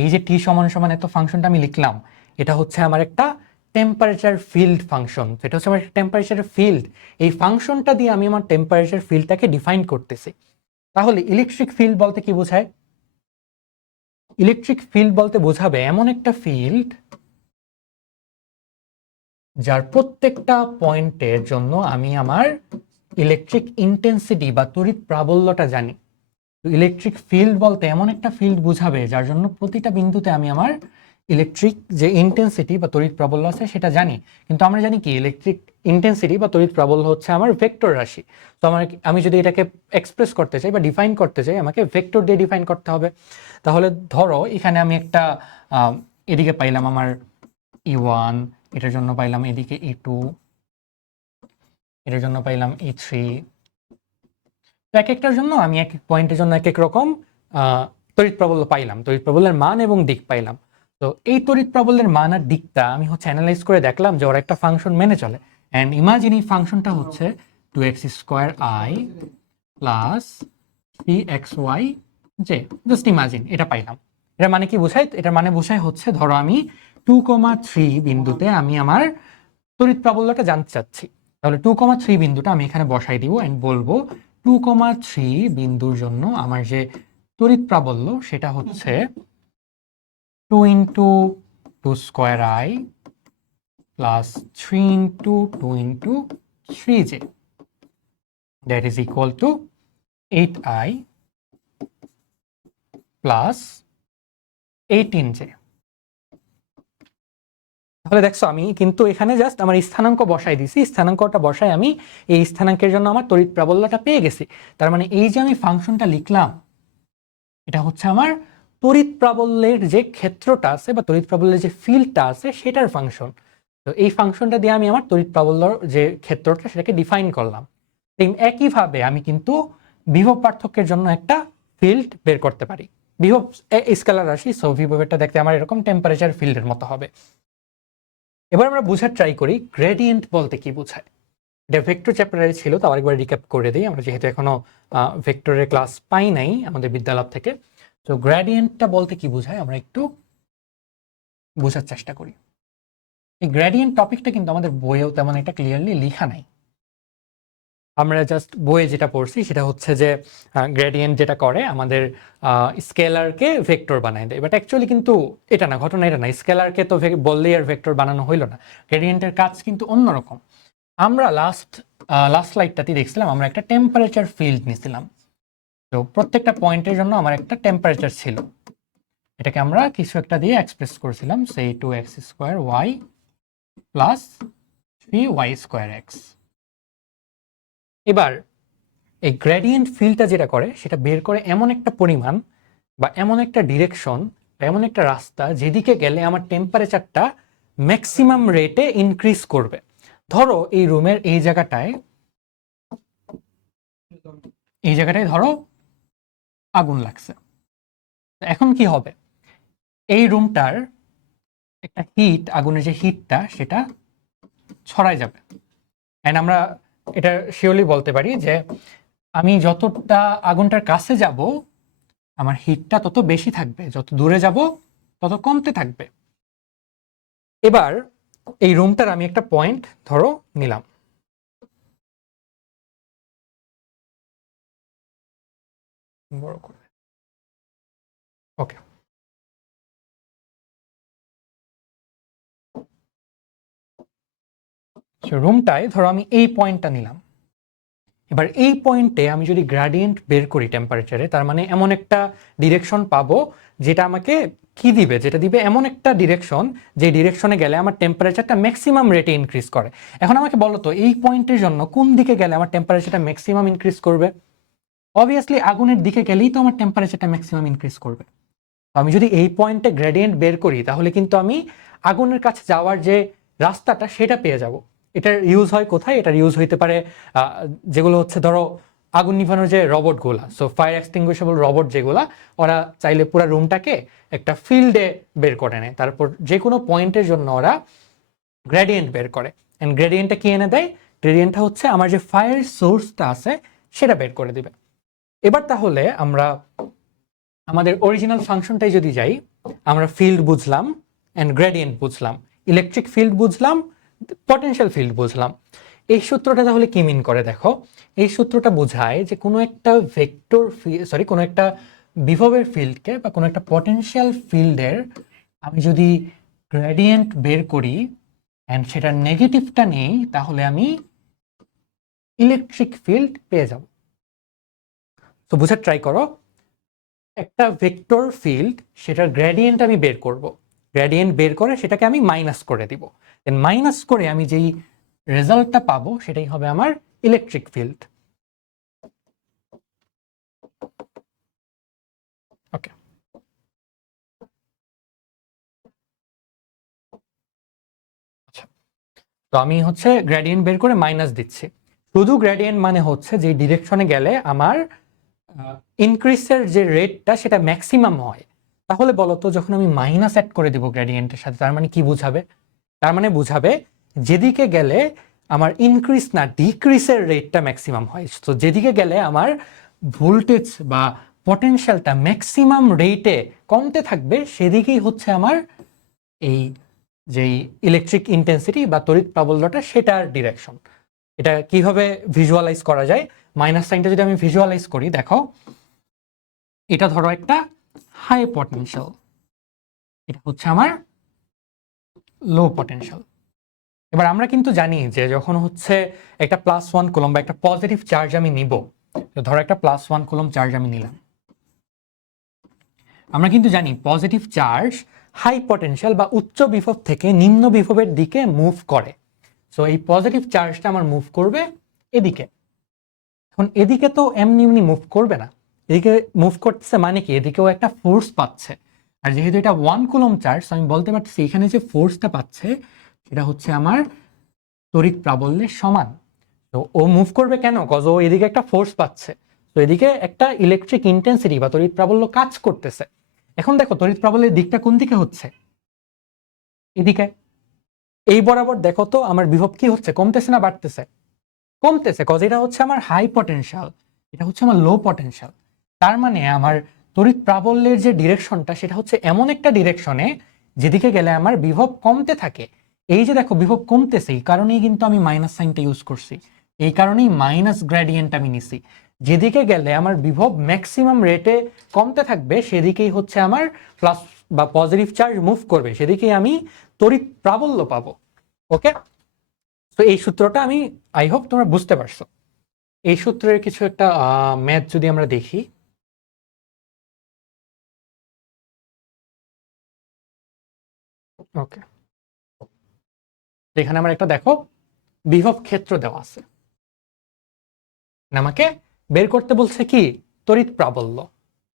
এই যে টি সমান সমান এত ফাংশনটা আমি লিখলাম, এটা হচ্ছে আমার একটা টেম্পারেচার ফিল্ড ফাংশন। এটা হচ্ছে আমার টেম্পারেচার ফিল্ড। এই ফাংশনটা দিয়ে আমি আমার টেম্পারেচার ফিল্ডটাকে ডিফাইন করতেছি। তাহলে ইলেকট্রিক ফিল্ড বলতে কি বোঝায়? ইলেকট্রিক ফিল্ড বলতে বোঝাবে এমন একটা ফিল্ড যার প্রত্যেকটা পয়েন্টের জন্য আমি আমার ইলেকট্রিক ইন্টেন্সিটি বা তড়িৎ প্রাবল্যটা জানি। ইলেকট্রিক ফিল্ড বলতে এমন একটা ফিল্ড বোঝাবে যার জন্য প্রতিটা বিন্দুতে আমি আমার ইলেকট্রিক যে ইন্টেন্সিটি বা তড়িৎ প্রাবল্য আছে সেটা জানি। কিন্তু আমরা জানি কি ইলেকট্রিক ইন্টেন্সিটি বা তড়িৎ প্রাবল্য হচ্ছে আমার ভেক্টর রাশি। তো আমি যদি এটাকে এক্সপ্রেস করতে চাই বা ডিফাইন করতে চাই, আমাকে ভেক্টর দিয়ে ডিফাইন করতে হবে। তাহলে ধরো এখানে আমি একটা এদিকে পাইলাম আমার E1, এটার জন্য পাইলাম এদিকে E2, এটার জন্য পাইলাম E3। এক একটার জন্য আমি এক এক পয়েন্টের জন্য এক এক রকম তড়িৎ প্রাবল্য পাইলাম, তড়িৎ প্রাবল্যের মান এবং দিক পাইলাম। তো এই তড়িৎ প্রাবল্যের মান আর দিকটা আমি হচ্ছে অ্যানালাইজ করে দেখলাম যে ওরা একটা ফাংশন মেনে চলে। অ্যান্ড ইমাজিন এই ফাংশনটা হচ্ছে 2x² প্লাস 3xy যে, জাস্ট ইমাজিন এটা পাইলাম। এটার মানে কি বোঝায়? এটার মানে বোঝায় হচ্ছে ধরো আমি 2,3 বিন্দুতে আমি আমার তড়িৎ প্রাবল্যটা জানতে চাচ্ছি। তাহলে 2,3 বিন্দুটা আমি এখানে বসাই দিব এন্ড বলবো 2,3 বিন্দুর জন্য আমার যে তড়িৎ প্রাবল্য সেটা হচ্ছে 2 into 2² plus 3 into 2 into 3j, that is equal to 8i plus 18j। তাহলে দেখছো আমি কিন্তু এখানে জাস্ট আমার স্থানাঙ্ক বসাই দিছি, স্থানাঙ্কটা বসাই আমি এই স্থানাঙ্কের জন্য আমার তড়িৎ প্রাবল্যটা পেয়ে গেছি। তার মানে এই যে আমি ফাংশনটা লিখলাম, এটা হচ্ছে আমার তড়িৎ প্রাবল্যের যে ক্ষেত্রটা আছে বা তড়িৎ প্রাবল্যের যে ফিল্ডটা আছে সেটার ফাংশন। তো এই ফাংশনটা দিয়ে আমি আমার তড়িৎ প্রাবল্যর যে ক্ষেত্রটা সেটাকে ডিফাইন করলাম। একইভাবে আমি কিন্তু বিভব পার্থক্যের জন্য একটা ফিল্ড বের করতে পারি। বিভব স্কেলার রাশি, সো বিভবেরটা দেখতে আমার এরকম টেম্পারেচার ফিল্ডের মতো হবে। এবার আমরা বোঝার ট্রাই করি গ্রেডিয়েন্ট বলতে কি বোঝায়। এটা ভেক্টর চ্যাপ্টারে ছিল, তো আরেকবার রিক্যাপ করে দিই, আমরা যেহেতু এখনো ভেক্টরের ক্লাস পাই নাই আমাদের বিদ্যালয় থেকে। তো গ্রেডিয়েন্টটা বলতে কি বোঝায় আমরা একটু বোঝার চেষ্টা করি। এই গ্রেডিয়েন্ট টপিকটা কিন্তু আমাদের বইয়েও তেমন একটা ক্লিয়ারলি লেখা নাই। আমরা জাস্ট বইয়ে যেটা পড়ছি সেটা হচ্ছে যে গ্রেডিয়েন্ট যেটা করে আমাদের স্কেলারকে ভেক্টর বানায় দেয়, বাট অ্যাকচুয়ালি কিন্তু এটা না, ঘটনা এটা না। স্কেলারকে তো বললেই আর ভেক্টর বানানো হইলো না, গ্রেডিয়েন্টের কাজ কিন্তু অন্যরকম। আমরা লাস্ট স্লাইডটাতে দেখছিলাম আমরা একটা টেম্পারেচার ফিল্ড নিছিলাম। তো প্রত্যেকটা পয়েন্টের জন্য আমার একটা টেম্পারেচার ছিল, এটাকে আমরা কিছু একটা দিয়ে এক্সপ্রেস করেছিলাম, সেই 2x² y প্লাস 3y²x। এবার এই গ্রেডিয়েন্ট ফিল্ডটা যেটা করে সেটা বের করে এমন একটা পরিমাণ বা এমন একটা ডিরেকশন বা এমন একটা রাস্তা যেদিকে গেলে আমার টেম্পারেচারটা ম্যাক্সিমাম রেটে ইনক্রিজ করবে। ধরো এই রুমের এই জায়গাটায় ধরো আগুন লাগছে, এখন কি হবে, এই রুমটার একটা হিট, আগুনের যে হিটটা সেটা ছড়ায় যাবে। এন্ড আমরা এটা শিওরলি বলতে পারি যে আমি যতটা আগুনটার কাছে যাব আমার হিটটা তত বেশি থাকবে, যত দূরে যাব তত কমতে থাকবে। এবার এই রুমটার আমি একটা পয়েন্ট ধরো নিলাম, বড় করে, ওকে। রুমটায় ধরো আমি এই পয়েন্টটা নিলাম। এবার এই পয়েন্টে আমি যদি গ্রেডিয়েন্ট বের করি টেম্পারেচারে, তার মানে এমন একটা ডিরেকশন পাবো যেটা আমাকে কি দিবে, যেটা দিবে এমন একটা ডিরেকশন যে ডিরেকশনে গেলে আমার টেম্পারেচারটা ম্যাক্সিমাম রেটে ইনক্রিজ করে। এখন আমাকে বলো তো এই পয়েন্টের জন্য কোন দিকে গেলে আমার টেম্পারেচারটা ম্যাক্সিমাম ইনক্রিজ করবে? অবভিয়াসলি আগুনের দিকে গেলেই তো আমার টেম্পারেচারটা ম্যাক্সিমাম ইনক্রিজ করবে। তো আমি যদি এই পয়েন্টে গ্রেডিয়েন্ট বের করি তাহলে কিন্তু আমি আগুনের কাছে যাওয়ার যে রাস্তাটা সেটা পেয়ে যাব। এটার ইউজ হয় কোথায়? এটার ইউজ হইতে পারে যেগুলো হচ্ছে ধরো আগুন নিভানোর যে রোবটগুলা, সো ফায়ার এক্সটিংগুইশেবল রোবট যেগুলা, ওরা চাইলে পুরো রুমটাকে একটা ফিল্ডে বের করে নেয়, তারপর যে কোনো পয়েন্টের জন্য ওরা গ্রেডিয়েন্ট বের করে। এন্ড গ্রেডিয়েন্টটা কি এনে দেয়? গ্রেডিয়েন্টটা হচ্ছে আমার যে ফায়ার সোর্সটা আছে সেটা বের করে দিবে। এবার তাহলে আমরা আমাদের অরিজিনাল ফাংশনটাই যদি যাই, আমরা ফিল্ড বুঝলাম এন্ড গ্রেডিয়েন্ট বুঝলাম, ইলেকট্রিক ফিল্ড বুঝলাম, পটেনশিয়াল ফিল্ড বুঝলাম। এই সূত্রটা তাহলে কি মিন করে দেখো, এই সূত্রটা বোঝায় যে কোনো একটা কোনো একটা বিভবের ফিল্ডকে বা কোনো একটা পটেনশিয়াল ফিল্ডের আমি যদি গ্রেডিয়েন্ট বের করি এন্ড সেটার নেগেটিভটা নেই, তাহলে আমি ইলেকট্রিক ফিল্ড পেয়ে যাব। তো বোঝার ট্রাই করো, একটা ভেক্টর ফিল্ড, সেটার গ্রেডিয়েন্ট আমি বের করব, গ্রেডিয়েন্ট বের করে সেটাকে আমি মাইনাস করে দিব, দেন মাইনাস করে আমি যেই রেজাল্টটা পাবো সেটাই হবে আমার ইলেকট্রিক ফিল্ড। ওকে, আচ্ছা, তো আমি হচ্ছে গ্রেডিয়েন্ট বের করে মাইনাস দিচ্ছি। শুধু গ্রেডিয়েন্ট মানে হচ্ছে যে ডিরেকশনে গেলে আমার ইনক্রিজের যে রেটটা সেটা ম্যাক্সিমাম হয়। তাহলে বলতো যখন আমি মাইনাস অ্যাড করে দিব গ্রেডিয়েন্টের সাথে, তার মানে কি বুঝাবে? তার মানে বুঝাবে যেদিকে গেলে আমার ইনক্রিজ না ডিক্রিজের রেটটা ম্যাক্সিমাম হয়। তো যেদিকে গেলে আমার ভোল্টেজ বা পটেনশিয়ালটা ম্যাক্সিমাম রেটে কমতে থাকবে সেদিকেই হচ্ছে আমার এই যেই ইলেকট্রিক ইন্টেন্সিটি বা তড়িৎ প্রাবল্যটা সেটার ডিরেকশন। এটা কিভাবে ভিজুয়ালাইজ করা যায়? মাইনাস সাইনটা যদি আমি ভিজুয়ালাইজ করি, দেখো এটা ধরো একটা হাই পটেনশিয়াল, এটা হচ্ছে আমার লো পটেনশিয়াল। এবার আমরা কিন্তু জানি যে যখন হচ্ছে একটা +1 কুলম্ব বা একটা পজিটিভ চার্জ আমি নিব, ধরো একটা +1 কুলম্ব চার্জ আমি নিলাম, আমরা কিন্তু জানি পজিটিভ চার্জ হাই পটেনশিয়াল বা উচ্চ বিভব থেকে নিম্ন বিভবের দিকে মুভ করে। সো এই পজিটিভ চার্জটা আমার মুভ করবে এদিকে। এখন এদিকে তো এমনি এমনি মুভ করবে না, এদিকে মুভ করতেছে মানে কি, এদিকেও একটা ফোর্স পাচ্ছে। আর যেহেতু এটা 1 কুলম্ব চার্জ, আমি বলতে পারছি এখানে যে ফোর্সটা পাচ্ছে সেটা হচ্ছে আমার তড়িৎ প্রাবল্যের সমান। তো ও মুভ করবে কেন? কজ ও এদিকে একটা ফোর্স পাচ্ছে, তো এদিকে একটা ইলেকট্রিক ইন্টেন্সিটি বা তড়িৎ প্রাবল্য কাজ করতেছে। এখন দেখো তড়িৎ প্রাবল্যের দিকটা কোন দিকে হচ্ছে? এদিকে। এই বরাবর দেখো তো আমার বিভব কি হচ্ছে, কমতেছে না বাড়তেছে? কমতেছে, কজ এটা হচ্ছে আমার হাই পটেনশিয়াল, এটা হচ্ছে আমার লো পটেনশিয়াল। তার মানে আমার তড়িৎ প্রাবল্যের যে ডিরেকশনটা সেটা হচ্ছে এমন একটা ডিরেকশনে যেদিকে গেলে আমার বিভব কমতে থাকে। এই যে দেখো বিভব কমতেছে, এই কারণেই কিন্তু আমি মাইনাস সাইনটা ইউজ করছি, এই কারণেই মাইনাস গ্রেডিয়েন্ট আমি নিছি। যেদিকে গেলে আমার বিভব ম্যাক্সিমাম রেটে কমতে থাকবে সেদিকেই হচ্ছে আমার প্লাস বা পজিটিভ চার্জ মুভ করবে, সেদিকেই আমি তড়িৎ প্রাবল্য পাবো। ওকে, তো এই সূত্রটা আমি আই হোপ তোমরা বুঝতে পারছো। এই সূত্রের কিছু একটা ম্যাথ যদি আমরা দেখি, ওকে, এখানে আমার একটা দেখো বিভব ক্ষেত্র দেওয়া আছে, আমাকে বের করতে বলছে কি তড়িৎ প্রাবল্য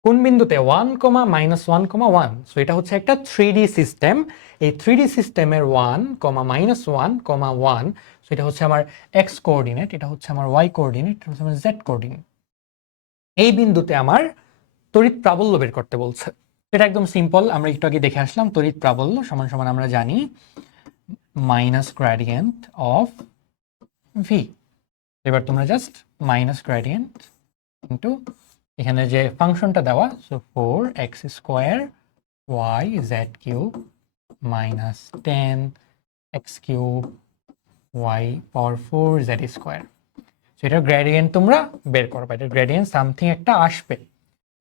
কোন বিন্দুতে 1,-1,1। সো এটা হচ্ছে একটা 3D সিস্টেম। এই 3D সিস্টেমের 1,-1,1, সো এটা হচ্ছে আমার এক্স কোঅর্ডিনেট, এটা হচ্ছে আমার ওয়াই কোঅর্ডিনেট, এটা হচ্ছে আমার জেড কোঅর্ডিনেট। এই বিন্দুতে আমার তড়িৎ প্রাবল্য বের করতে বলছে। এটা একদম সিম্পল, আমরা একটু আগে দেখে আসলাম। তড়িৎ প্রাবল্য সমান সমান আমরা জানি মাইনাস গ্রেডিয়েন্ট অফ ভি। এবার তোমরা জাস্ট মাইনাস গ্রেডিয়েন্ট ইন্টু এখানে যে ফাংশনটা দেওয়া, so 4x² y z³ minus 10x³ y পাওয়ার 4 z²। সো এটার গ্রেডিয়েন্ট তোমরা বের করবে, এটার গ্রেডিয়েন্ট সামথিং একটা আসবে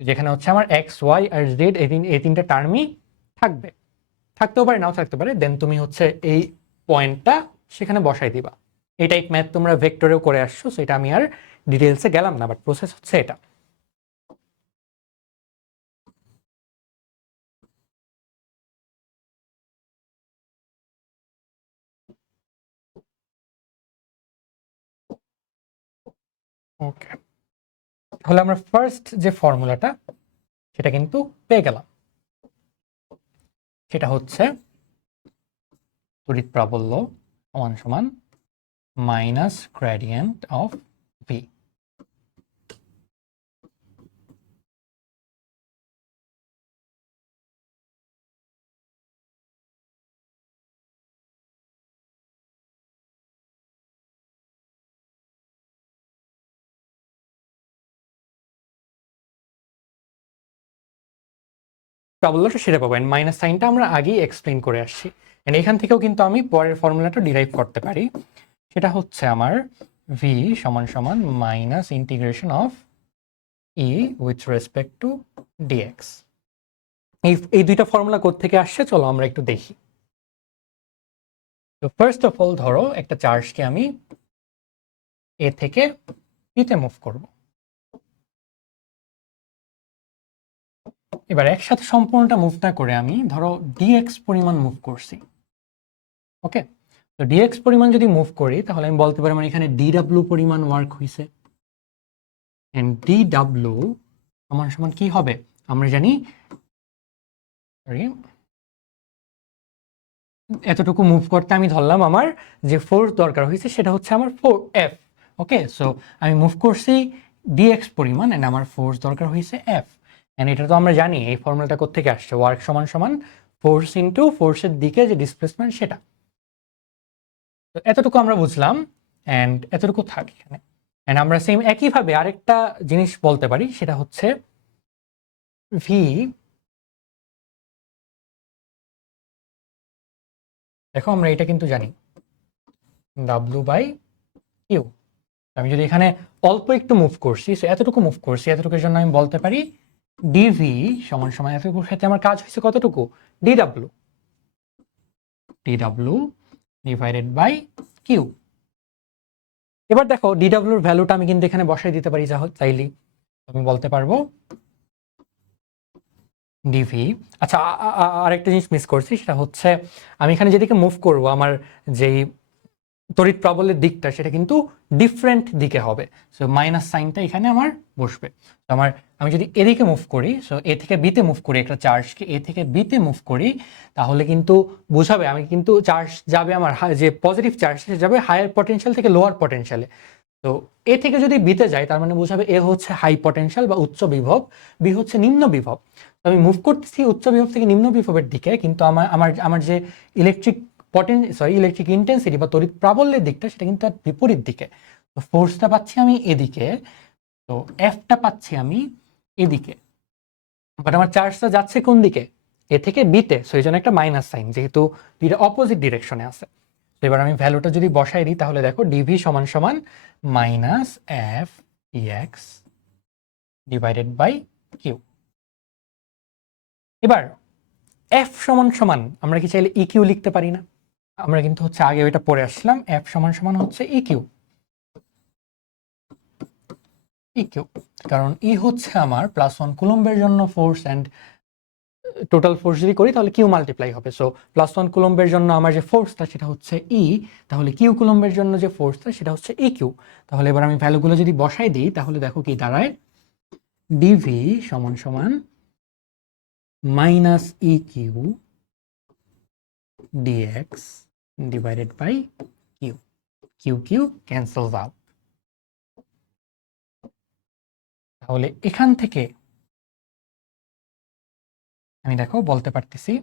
যেখানে হচ্ছে আমার এক্স ওয়াই আর জেড এই তিনটা টার্মই থাকবে, থাকতেও পারে নাও থাকতে পারে। দেন তুমি হচ্ছে এই পয়েন্টটা সেখানে বসাই দিবা। এই টাইপ ম্যাথ তোমরা ভেক্টরেও করে আসছো, সেটা আমি আর ডিটেলসে গেলাম না, বাট প্রসেস হচ্ছে এটা। ওকে, তাহলে আমরা ফার্স্ট যে ফর্মুলাটা সেটা কিন্তু পেয়ে গেলাম, সেটা হচ্ছে তড়িৎ প্রাবল্য সমান সমান মাইনাস গ্রেডিয়েন্ট অফ ভি। প্রাবল্যটা সেটা পাবো, এন্ড মাইনাস সাইনটা আমরা আগেই এক্সপ্লেন করে আসছি। এন্ড এখান থেকেও কিন্তু আমি পরের ফর্মুলাটা ডিরাইভ করতে পারি, সেটা হচ্ছে আমার ভি সমান সমান minus integration of E with respect to DX. এই দুইটা ফর্মুলা কোত্থেকে আসছে চলো আমরা একটু দেখি। তো ফার্স্ট অফ অল ধরো একটা চার্জকে আমি এ থেকে বিতে মুভ করব। এবার একসাথে সম্পূর্ণটা মুভ না করে আমি ধরো ডিএক্স পরিমাণ মুভ করছি। ওকে, তো ডিএক্স পরিমাণ যদি মুভ করি তাহলে আমি বলতে পারি আমার এখানে ডিডাব্লিউ পরিমাণ ওয়ার্ক হয়েছে। এন্ড ডিডাব্লিউ সমান সমান কি হবে আমরা জানি, এতটুকু মুভ করতে আমি ধরলাম আমার যে ফোর্স দরকার হয়েছে সেটা হচ্ছে আমার 4F। ওকে, সো আমি মুভ করছি ডিএক্স পরিমাণ এন্ড আমার ফোর্স দরকার হয়েছে এফ। এন্ড এটা তো আমরা জানি এই ফর্মুলাটা কোত্থেকে আসছে, ওয়ার্ক সমান সমান ফোর্স ইন্টু ফোর্সের দিকে যে ডিসপ্লেসমেন্ট সেটা। তো এতটুকু আমরা বুঝলাম এন্ড এতটুকু থাক এখানে। এন্ড আমরা সেম একইভাবে আরেকটা জিনিস বলতে পারি, সেটা হচ্ছে ভি, দেখো আমরা এটা কিন্তু জানি W/Q। আমি যদি এখানে অল্প একটু মুভ করছি, এতটুকু মুভ করছি, এতটুকুর জন্য আমি বলতে পারি ডিভি সমান সমান এতটুকুর সাথে আমার কাজ হয়েছে কতটুকু, ডিডাব্লিউ ডিভাইডেড বাই কিউ। এবার দেখো ডিডাব্লিউর ভ্যালুটা আমি কিন্তু এখানে বসাই দিতে পারি চাইলেই। আমি বলতে পারবো ডিভি, আচ্ছা আরেকটা জিনিস মিস করছি, সেটা হচ্ছে আমি এখানে যেদিকে মুভ করব আমার যেই তড়িৎ প্রাবল্যের দিকটা সেটা কিন্তু ডিফারেন্ট দিকে হবে। সো মাইনাস সাইনটা এখানে আমার বসবে। তো আমি যদি এদিকে মুভ করি, সো এ থেকে বিতে মুভ করি, একটা চার্জকে এ থেকে বিতে মুভ করি, তাহলে কিন্তু বোঝাবে আমি কিন্তু চার্জ যাবে আমার যে পজিটিভ চার্জ সে যাবে হায়ার পটেনশিয়াল থেকে লোয়ার পটেনশিয়ালে। তো এ থেকে যদি বিতে যায় তার মানে বোঝাবে এ হচ্ছে হাই পটেনশিয়াল বা উচ্চ বিভব, বি হচ্ছে নিম্ন বিভব। তো আমি মুভ করতেছি উচ্চ বিভব থেকে নিম্ন বিভবের দিকে, কিন্তু আমার আমার আমার যে ইলেকট্রিক ইলেকট্রিক ইন্টেন্সিটি বা তড়িৎ প্রাবল্যের দিকটা সেটা কিন্তু তার বিপরীত দিকে। তো ফোর্সটা পাচ্ছি আমি এদিকে, তো এফটা পাচ্ছি আমি এদিকে, বাট আমার চার্জটা যাচ্ছে কোন দিকে, এ থেকে বিতে, সো এই জন্য একটা মাইনাস সাইন, যেহেতু দুইটা অপোজিট ডিরেকশনে আছে। তো এবার আমি ভ্যালুটা যদি বসাই দিই তাহলে দেখো ডিভি সমান সমান minus F DX divided by Q. এবার এফ সমান সমান আমরা কি চাইলে ইকিউ লিখতে পারি না? আমরা কিন্তু হচ্ছে আগে ওইটা পড়ে আসলাম, এফ সমান সমান হচ্ছে ইকিউ, ইকিউ কারণ ই হচ্ছে আমার +1 কুলম্বের জন্য ফোর্স, অ্যান্ড টোটাল ফোর্স যদি করি তাহলে কিউ মাল্টিপ্লাই হবে। সো +1 কুলম্বের জন্য আমার যে ফোর্সটা সেটা হচ্ছে ই, তাহলে কিউ কুলম্বের জন্য যে ফোর্সটা সেটা হচ্ছে ই কিউ। তাহলে এবার আমি ভ্যালুগুলো যদি বসাই দিই তাহলে দেখো কি দাঁড়ায়, ডিভি সমান সমান minus E Q DX divided by Q, Q Q cancels out. তাহলে এখান থেকে আমি দেখো বলতে পারতেছি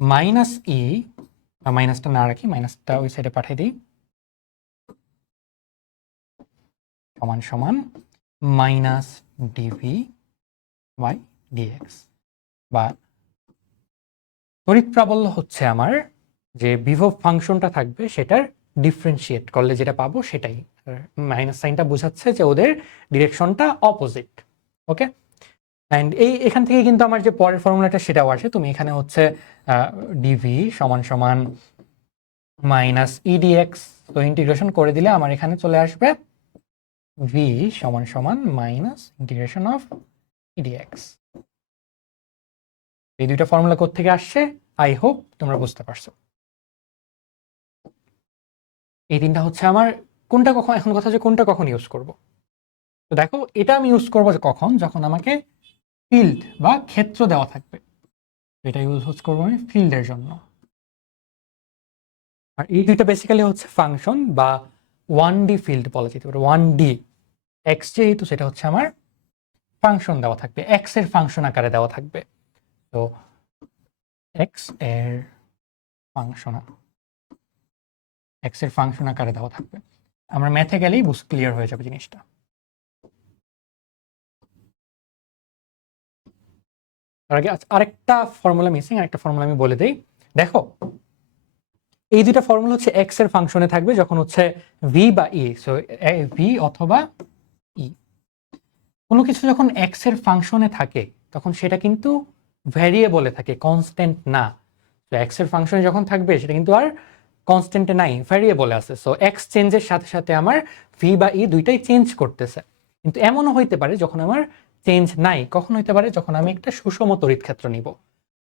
মাইনাস ই, বা মাইনাসটা না রাখি, মাইনাসটা ওই সাইডে পাঠিয়ে দিই, সমান সমান মাইনাস ডিভি বাই ডিএক্স, বা তড়িৎ প্রাবল্য হচ্ছে আমার যে বিভব ফাংশনটা থাকবে সেটার ডিফারেন্সিয়েট করলে যেটা পাবো সেটাই। মাইনাস সাইনটা বোঝাচ্ছে যে ওদের ডিরেকশনটা অপোজিট। ওকে, অ্যান্ড এখান থেকে কিন্তু আমার যে পরের ফর্মুলাটা সেটাও আসে। তুমি এখানে হচ্ছে ডিভি সমান সমান মাইনাস ইডিএক্স, তো ইন্টিগ্রেশন করে দিলে আমার এখানে চলে আসবে ভি সমান সমান মাইনাস ইন্টিগ্রেশন অফ ইডিএক্স। এই দুইটা ফর্মুলা কোত্থেকে আসছে আই হোপ তোমরা বুঝতে পারছো। এই তিনটা হচ্ছে আমার কোনটা কখন, এখন কথা যে কোনটা কখন ইউজ করব। তো দেখো এটা আমি ইউজ করবো কখন, যখন আমাকে ফিল্ড বা ক্ষেত্র দেওয়া থাকবে, এটা ইউজ করবো আমি ফিল্ডের জন্য। আর এই দুইটা বেসিক্যালি হচ্ছে ফাংশন বা 1D ফিল্ড বলা যেতে পারে। 1D এক্স যেহেতু সেটা হচ্ছে আমার ফাংশন দেওয়া থাকবে, এক্স এর ফাংশন আকারে দেওয়া থাকবে। তো এক্স এর ফাংশন, এক্স এর ফাংশন আকারে দেওয়া থাকবে। আমরা ম্যাথে গেলেই ক্লিয়ার হয়ে যাবে জিনিসটা। তার আগে আরেকটা ফর্মুলা মিসিং, আরেকটা ফর্মুলা আমি বলে দেই। দেখো এই দুইটা ফর্মুলা হচ্ছে এক্স এর ফাংশনে থাকবে যখন হচ্ছে ভি বা ই, সো ভি অথবা ই। কোনো কিছু যখন এক্স এর ফাংশনে থাকে তখন সেটা কিন্তু ভ্যারিয়েবলে থাকে, কনস্ট্যান্ট না। তো এক্স এর ফাংশনে যখন থাকবে সেটা কিন্তু আর কনস্ট্যান্টে নাই, ভ্যারিয়েবলে আছে। সো এক্স চেঞ্জের সাথে সাথে আমার ভি বা ই দুইটাই চেঞ্জ করতেছে। কিন্তু এমনও হইতে পারে যখন আমার চেঞ্জ নাই, কখন হইতে পারে, যখন আমি একটা সুষম তড়িৎ ক্ষেত্র নিব।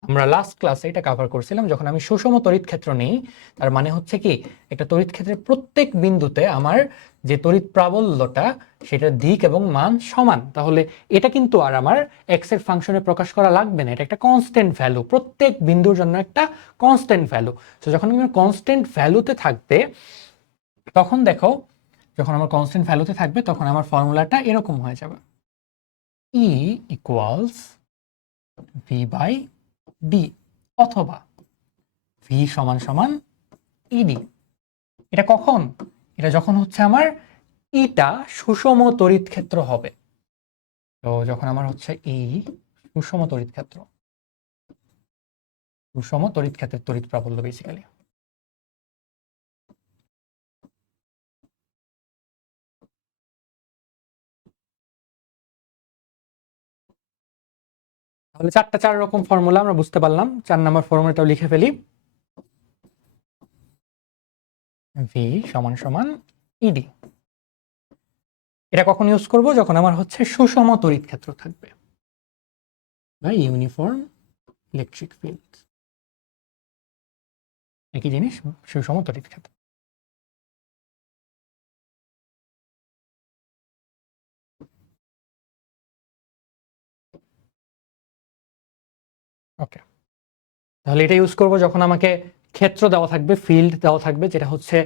আমরা লাস্ট ক্লাসে এটা কভার করছিলাম, যখন আমি সুষম তড়িৎ ক্ষেত্র নেই তার মানে হচ্ছে কি, একটা তড়িৎ ক্ষেত্রের প্রত্যেক বিন্দুতে আমার যে তড়িৎ প্রাবল্যটা সেটার দিক এবং মান সমান। তাহলে এটা কিন্তু আর আমার এক্স এর ফাংশনে প্রকাশ করা লাগবে না, এটা একটা কনস্ট্যান্ট ভ্যালু, প্রত্যেক বিন্দুর জন্য একটা কনস্ট্যান্ট ভ্যালু। তো যখন আমার কনস্ট্যান্ট ভ্যালুতে থাকবে তখন দেখো, যখন আমার কনস্ট্যান্ট ভ্যালুতে থাকবে তখন আমার ফর্মুলাটা এরকম হয়ে যাবে, E equals V by D, অথবা ভি সমান সমান ইডি। এটা কখন, এটা যখন হচ্ছে আমার ইটা সুষম তড়িৎ ক্ষেত্র হবে। তো যখন আমার হচ্ছে সুষম তড়িৎ ক্ষেত্র, সুষম তড়িৎ ক্ষেত্রের তড়িৎ প্রাবল্য বেসিক্যালি। তাহলে চার রকম ফর্মুলা আমরা বুঝতে পারলাম। 4 নম্বর ফর্মুলাটাও লিখে ফেলি, ভি সমান সমান ইডি। এটা কখন ইউজ করব, যখন আমার হচ্ছে সুষম তড়িৎ ক্ষেত্র থাকবে বা ইউনিফর্ম ইলেকট্রিক ফিল্ড, একই জিনিস, সুষম তড়িৎ ক্ষেত্র। ওকে, তাহলে এটা ইউজ করব যখন আমাকে ক্ষেত্র দেওয়া থাকবে, ফিল্ড দেওয়া থাকবে, যেটা হচ্ছে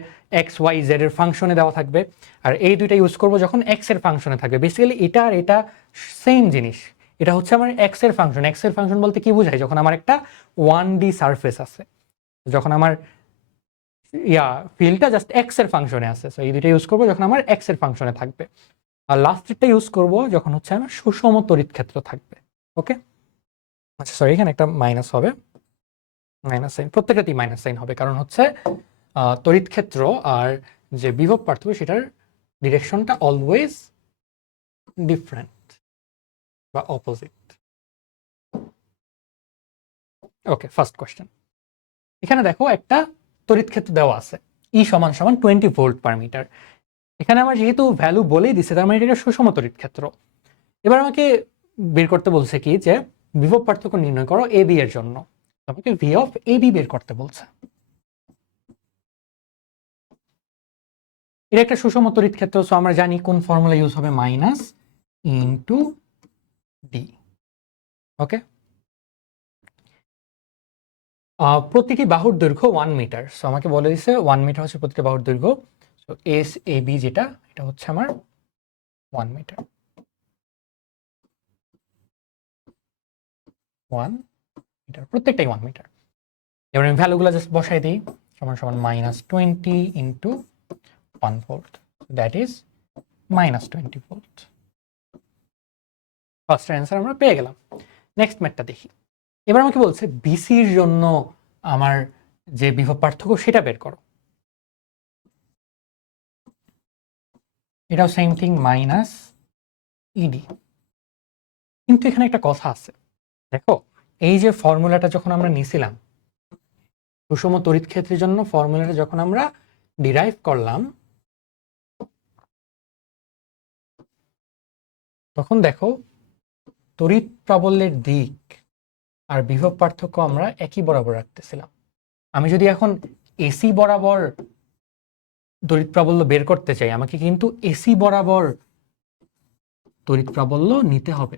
এক্স ওয়াই জেড এর ফাংশনে দেওয়া থাকবে। আর এই দুইটা ইউজ করব যখন এক্স এর ফাংশনে থাকবে। বেসিক্যালি এটা আর এটা সেম জিনিস। এটা হচ্ছে আমার এক্স এর ফাংশন। এক্স এর ফাংশন বলতে কি বোঝায়, যখন আমার একটা 1D সারফেস আছে, যখন আমার ফিল্ডটা জাস্ট এক্স এর ফাংশনে আছে, সো এই দুইটা ইউজ করবো যখন আমার এক্স এর ফাংশনে থাকবে। আর লাস্টেরটা ইউজ করব যখন হচ্ছে আমার সুষম তড়িৎ ক্ষেত্র থাকবে। ওকে, আচ্ছা সরি, এখানে একটা মাইনাস হবে, মাইনাস সাইন, প্রত্যেকটাতেই মাইনাস সাইন হবে, কারণ হচ্ছে তড়িৎ ক্ষেত্র আর যে বিভব পার্থক্য সেটার ডিরেকশনটা অলওয়েজ ডিফারেন্ট বা অপোজিট। ওকে, ফার্স্ট কোয়েশ্চেন। এখানে দেখো একটা তড়িৎ ক্ষেত্র দেওয়া আছে, ই সমান সমান 20 ভোল্ট পার মিটার। এখানে আমার যেহেতু ভ্যালু বলেই দিচ্ছে, তার মানে এটা সুষম তড়িৎ ক্ষেত্র। এবার আমাকে বের করতে বলছে কি যে বিভব পার্থক্য নির্ণয় করো এ বি এর জন্য। আমাকে ভি অফ এ বি বের করতে বলছে। এটা একটা সুষম তড়িৎ ক্ষেত্র, সো আমরা জানি কোন ফর্মুলা ইউজ হবে, মাইনাস ইনটু ডি। ওকে, প্রতিটি বাহুর দৈর্ঘ্য 1 মিটার, সো আমাকে বলে দিচ্ছে 1 মিটার হচ্ছে প্রতিটি বাহুর দৈর্ঘ্য। সো এস এ বি যেটা, এটা হচ্ছে আমার 1 মিটার, 1 মিটার, প্রত্যেকটাই 1 মিটার। এবার আমি ভ্যালুগুলো জাস্ট বসাই দিই, সমান সমান -20 into 1 volt, that is -20 volt. First answer আমরা পেয়ে গেলাম। নেক্সট ম্যাথটা দেখি। এবার আমাকে বলছে বিসির জন্য আমার যে বিভব পার্থক্য সেটা বের করো। এটাও সেম থিং, মাইনাস ইডি। কিন্তু এখানে একটা কথা আছে, দেখো এই যে ফর্মুলাটা যখন আমরা নিছিলাম সুষম তড়িৎ ক্ষেত্রের জন্য, ফর্মুলাটা যখন আমরা ডিরাইভ করলাম, তখন দেখো তড়িৎ প্রাবল্যের দিক আর বিভব পার্থক্য আমরা একই বরাবর রাখতেছিলাম। আমি যদি এখন এসি বরাবর তড়িৎ প্রাবল্য বের করতে চাই, আমাকে কিন্তু এসি বরাবর তড়িৎ প্রাবল্য নিতে হবে।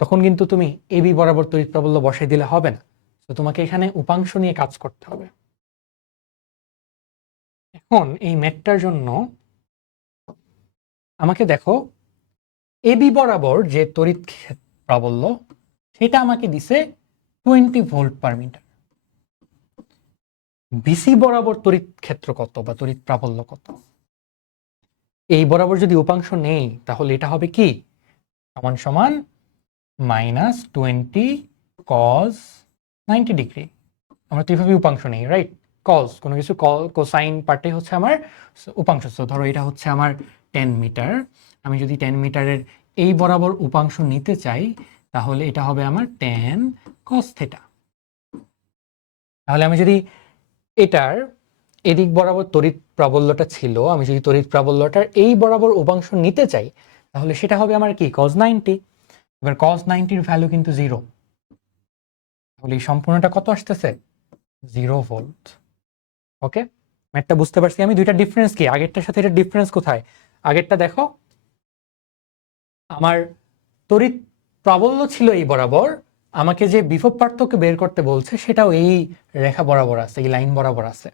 তখন কিন্তু তুমি এবি বরাবর তড়িৎ প্রাবল্য বসাই দিলে হবে না, তো তোমাকে এখানে উপাংশ নিয়ে কাজ করতে হবে। এখন এই ম্যাথটার জন্য আমাকে দেখো এবি বরাবর যে তড়িৎ প্রাবল্য সেটা আমাকে দিছে 20 ভোল্ট পার মিটার। বিসি বরাবর তড়িৎ ক্ষেত্র কত বা তড়িৎ প্রাবল্য কত, এই বরাবর যদি উপাংশ নেই তাহলে এটা হবে কি, সমান সমান -20 cos 90 ডিগ্রি। আমরা তো এইভাবে উপাংশ নেই, রাইট? কজ কোনো কিছু কোসাইন পার্টে হচ্ছে আমার উপাংশ। ধরো এটা হচ্ছে আমার 10 মিটার, আমি যদি 10 মিটারের এই বরাবর উপাংশ নিতে চাই তাহলে এটা হবে আমার 10 cos থিটা। তাহলে আমি যদি এটার এদিক বরাবর তড়িৎ প্রাবল্যটা ছিল, আমি যদি তড়িৎ প্রাবল্যটার এই বরাবর উপাংশ নিতে চাই তাহলে সেটা হবে আমার কি, cos 90। এবার cos 90 ভ্যালু কিন্তু 0, তাহলে এই সম্পূর্ণটা কত আসতেছে, 0 ভোল্ট। ওকে, ম্যাথটা বুঝতে পারছি আমি। দুইটা ডিফারেন্স কি, আগেরটার সাথে এটা ডিফারেন্স কোথায়? আগেরটা দেখো আমার তড়িৎ প্রাবল্য ছিল এই বরাবর, আমাকে যে বিভব পার্থক্য বের করতে বলছে সেটাও এই রেখা বরাবর আছে, এই লাইন বরাবর আছে,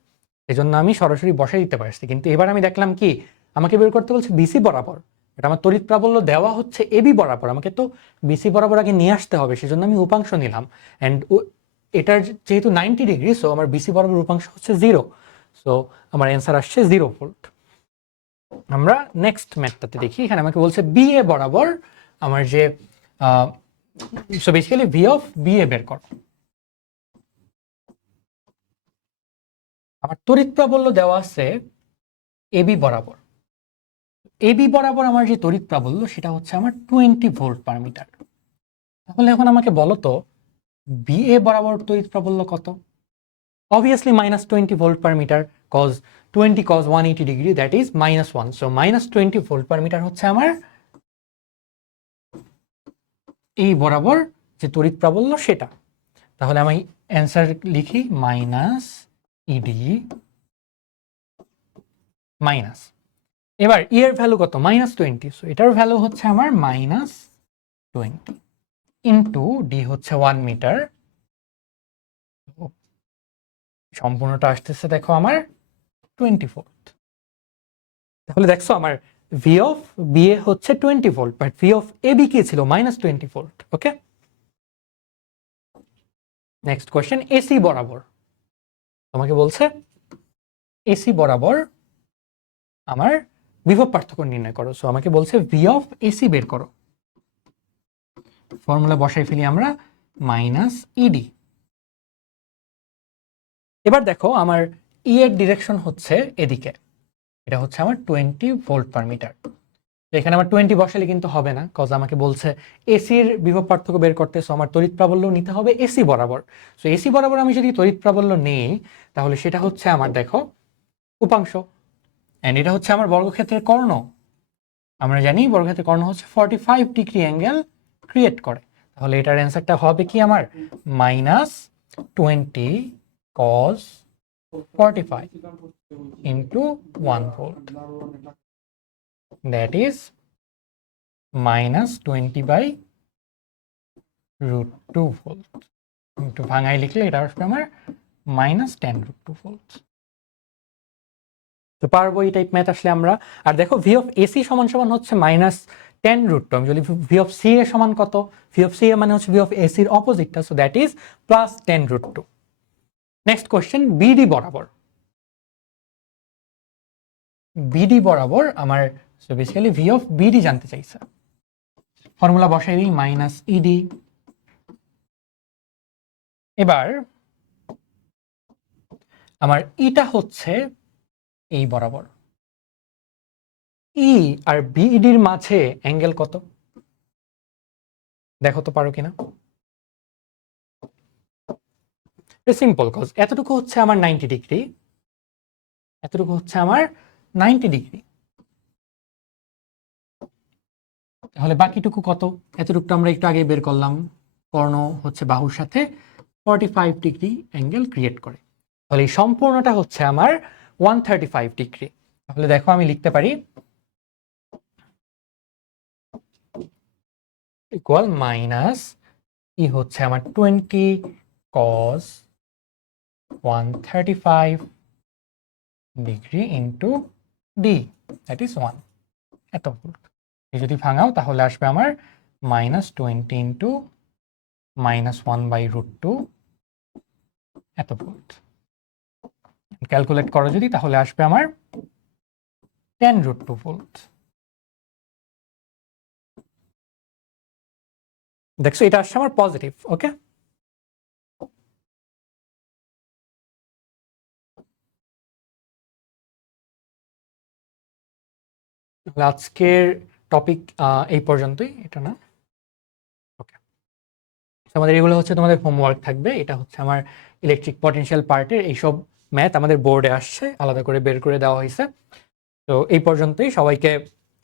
এজন্য আমি সরাসরি বসাই দিতে পারছি। কিন্তু এবার আমি দেখলাম কি, আমাকে বের করতে বলছে বিসি বরাবর, এটা আমার তড়িৎ প্রাবল্য দেওয়া হচ্ছে এবি বরাবর, আমাকে তো বিসি বরাবর আগে নিয়ে আসতে হবে, সেজন্য আমি উপাংশ নিলাম। অ্যান্ড এটার যেহেতু 90 ডিগ্রি, সো আমার বিসি বরাবর উপাংশ হচ্ছে 0, সো আমার অ্যান্সার আসছে 0 ভোল্ট। আমরা নেক্সট ম্যাথটাতে দেখি। এখানে আমাকে বলছে বিএ বরাবর আমার যে so basically V of BA বের করো। আমার তড়িৎ প্রাবল্য দেওয়া আছে এবি বরাবর, এবি বরাবর আমার যে তড়িৎ প্রাবল্য সেটা হচ্ছে আমার 20 ভোল্ট পার মিটার। তাহলে এখন আমাকে বলো তো বিএ বরাবর তড়িৎ প্রাবল্য কত? Obviously -20 volt per metre, cause 20 cos 180 degree, that is -1, so -20 volt per metre হচ্ছে আমার এই বরাবর যে তড়িৎ প্রাবল্য সেটা। তাহলে আমি অ্যান্সার লিখি মাইনাস ইডি মাইনাস, এবার ই এর ভ্যালু কত, -20, সো এটার ভ্যালু হচ্ছে আমার -20 ইন্টু ডি হচ্ছে 1 মিটার, সম্পূর্ণটা আসতেছে দেখো আমার 20 ভোল্ট। তাহলে দেখছো আমার ভি অফ বিএ হচ্ছে 20 volt, but V of AB কি ছিল, -20 volt. Okay, next question AC বরাবর। তোমাকে বলছে এসি বরাবর আমার বিভব পার্থক্য নির্ণয় করো। সো আমাকে বলছে ভি অফ এসি বের করো। ফর্মুলা বসাই ফেলি আমরা, মাইনাস ইডি। এবার দেখো আমার ই এর ডিরেকশন হচ্ছে এদিকে, এটা হচ্ছে আমার 20 ভোল্ট পার মিটার। এখানে আমার 20 বসালে কিন্তু হবে না, কজ আমাকে বলছে এসির বিভব পার্থক্য বের করতে। সো আমার তড়িৎ প্রাবল্য নিতে হবে এসি বরাবর। সো এসি বরাবর আমি যদি তড়িৎ প্রাবল্য নেই, তাহলে সেটা হচ্ছে আমার দেখো উপাংশ, অ্যান্ড এটা হচ্ছে আমার বর্গক্ষেত্রের কর্ণ। আমরা জানি বর্গক্ষেত্রের কর্ণ হচ্ছে 45 ডিগ্রি অ্যাঙ্গেল ক্রিয়েট করে। তাহলে এটার অ্যান্সারটা হবে কি আমার -20 cos 45 into 1 volt, that is -20/√2 volt। একটু ভাঙাই লিখলে এটা আসবে আমার -10√2 ভোল্ট। তো পারবো এই টাইপ ম্যাথ আসলে আমরা। আর দেখো ভি অফ এসি সমান সমান হচ্ছে -10√2। আমি যদি ভি অফ সি এ সমান কত, ভি অফ সি এ মানে হচ্ছে ভি অফ এসির অপোজিটটা, so that is +10√2। Next question, BD বরাবর। বিডি বরাবর আমার so basically V of BD জানতে চাইছে। ফর্মুলা বসাই দিই, মাইনাস ইডি। এবার আমার ইটা হচ্ছে এই বরাবর। ই আর বিডির মাঝে অ্যাঙ্গেল কত দেখো তো পারো কিনা। সিম্পল, কজ এতটুকু হচ্ছে আমার 90 ডিগ্রি, এতটুকু হচ্ছে আমার 90 ডিগ্রি। তাহলে বাকিটুকু কত, এতটুকু আমরা একটু আগে বের করলাম। কর্ণ হচ্ছে বাহুর সাথে 45 ডিগ্রি অ্যাঙ্গেল ক্রিয়েট করে, তাহলে এই সম্পূর্ণটা হচ্ছে আমার 135 ডিগ্রি। তাহলে দেখো আমি লিখতে পারি ইকুয়াল মাইনাস ই হচ্ছে আমার 20 cos 135 degree into D, that is 1 এত ভোল্ট। যদি ভাঙাও তাহলে আসবে আমার -20 ইন্টু -1/√2 এত ভোল্ট। ক্যালকুলেট করো যদি, তাহলে আসবে আমার 10√2 ভোল্ট। দেখছো এটা আসছে আমার পজিটিভ। ওকে, আজকের টপিক এই পর্যন্তই, এটা না। ওকে, আমাদের এগুলো হচ্ছে তোমাদের হোমওয়ার্ক থাকবে। এটা হচ্ছে আমার ইলেকট্রিক পটেনশিয়াল পার্টের এইসব ম্যাথ আমাদের বোর্ডে আসছে, আলাদা করে বের করে দেওয়া হয়েছে। তো এই পর্যন্তই, সবাইকে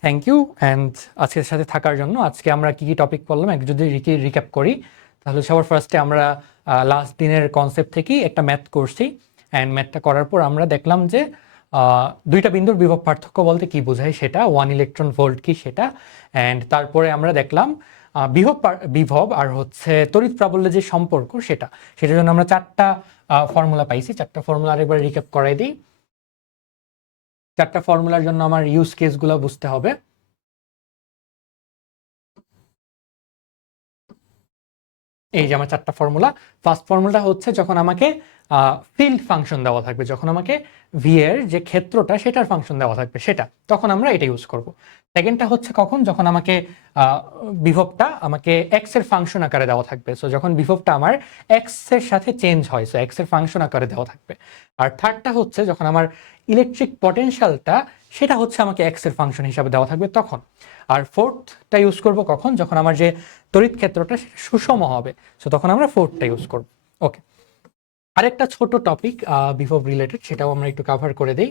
থ্যাংক ইউ অ্যান্ড আজকের সাথে থাকার জন্য। আজকে আমরা কি কি টপিক পড়লাম একটু যদি রিক্যাপ করি, তাহলে সবার ফার্স্টে আমরা লাস্ট দিনের কনসেপ্ট থেকেই একটা ম্যাথ করছি। অ্যান্ড ম্যাথটা করার পর আমরা দেখলাম যে দুইটা বিন্দুর বিভব পার্থক্য বলতে কি বোঝায় সেটা, 1 ইলেকট্রন ভোল্ট কি সেটা। অ্যান্ড তারপরে আমরা দেখলাম বিভব আর হচ্ছে তড়িৎ প্রাবল্যের যে সম্পর্ক সেটার জন্য আমরা 4টা ফর্মুলা পাইছি। 4টা ফর্মুলা আরেকবার রিক্যাপ করাই দিই। 4টা ফর্মুলার জন্য আমার ইউজ কেসগুলো বুঝতে হবে। এই যে আমার 4টা ফর্মুলা। ফার্স্ট ফর্মুলাটা হচ্ছে যখন আমাকে ফিল্ড ফাংশন দেওয়া থাকবে, যখন আমাকে ভি এর যে ক্ষেত্রটা সেটার ফাংশন দেওয়া থাকবে সেটা, তখন আমরা এটা ইউজ করব। সেকেন্ডটা হচ্ছে কখন, যখন আমাকে বিভবটা আমাকে এক্স এর ফাংশন আকারে দেওয়া থাকবে। সো যখন বিভবটা আমার এক্স এর সাথে চেঞ্জ হয়, সো এক্স এর ফাংশন আকারে দেওয়া থাকবে। আর থার্ডটা হচ্ছে যখন আমার ইলেকট্রিক পটেনশিয়ালটা সেটা হচ্ছে আমাকে এক্স এর ফাংশন হিসাবে দেওয়া থাকবে তখন। আর ফোর্থটা ইউজ করব কখন, যখন আমার যে তড়িৎ ক্ষেত্রটা সুষম হবে, সো তখন আমরা ফোর্থটা ইউজ করব। ওকে, আরেকটা ছোট টপিক বিভব রিলেটেড, সেটাও আমরা একটু কভার করে দেই।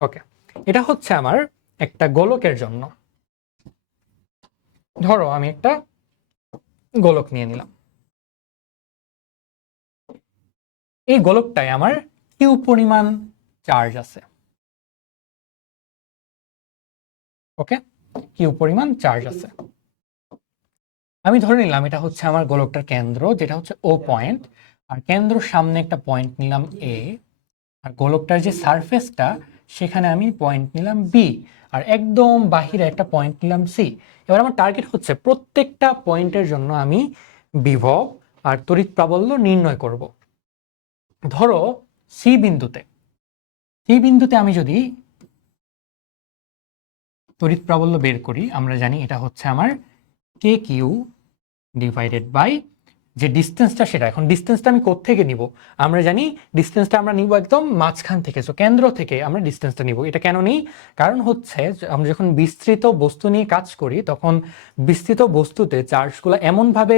ওকে, এটা হচ্ছে আমার একটা গোলকের জন্য। ধরো আমি একটা গোলক নিয়ে নিলাম, এই গোলকটায় আমার কিউ পরিমাণ চার্জ আছে। ওকে, কিউ পরিমাণ চার্জ আছে। আমি ধরে নিলাম এটা হচ্ছে আমার গোলকটার কেন্দ্র, যেটা হচ্ছে ও পয়েন্ট, আর কেন্দ্রর সামনে একটা পয়েন্ট নিলাম এ, আর গোলকটার যে সারফেসটা সেখানে আমি পয়েন্ট নিলাম বি, আর একদম বাহিরে একটা পয়েন্ট নিলাম সি। এবার আমার টার্গেট হচ্ছে প্রত্যেকটা পয়েন্টের জন্য আমি বিভব আর তড়িৎ প্রাবল্য নির্ণয় করব। ধরো সি বিন্দুতে আমি যদি তড়িৎ প্রাবল্য বের করি, আমরা জানি এটা হচ্ছে আমার কে কিউ ডিভাইডেড বাই যে ডিস্টেন্সটা, সেটা এখন ডিস্টেন্সটা আমি কোত্থেকে নিব? আমরা জানি ডিস্টেন্সটা আমরা নিব একদম মাঝখান থেকে, সো কেন্দ্র থেকে আমরা ডিস্টেন্সটা নিব। এটা কেন নেই? কারণ হচ্ছে আমরা যখন বিস্তৃত বস্তু নিয়ে কাজ করি তখন বিস্তৃত বস্তুতে চার্জগুলো এমনভাবে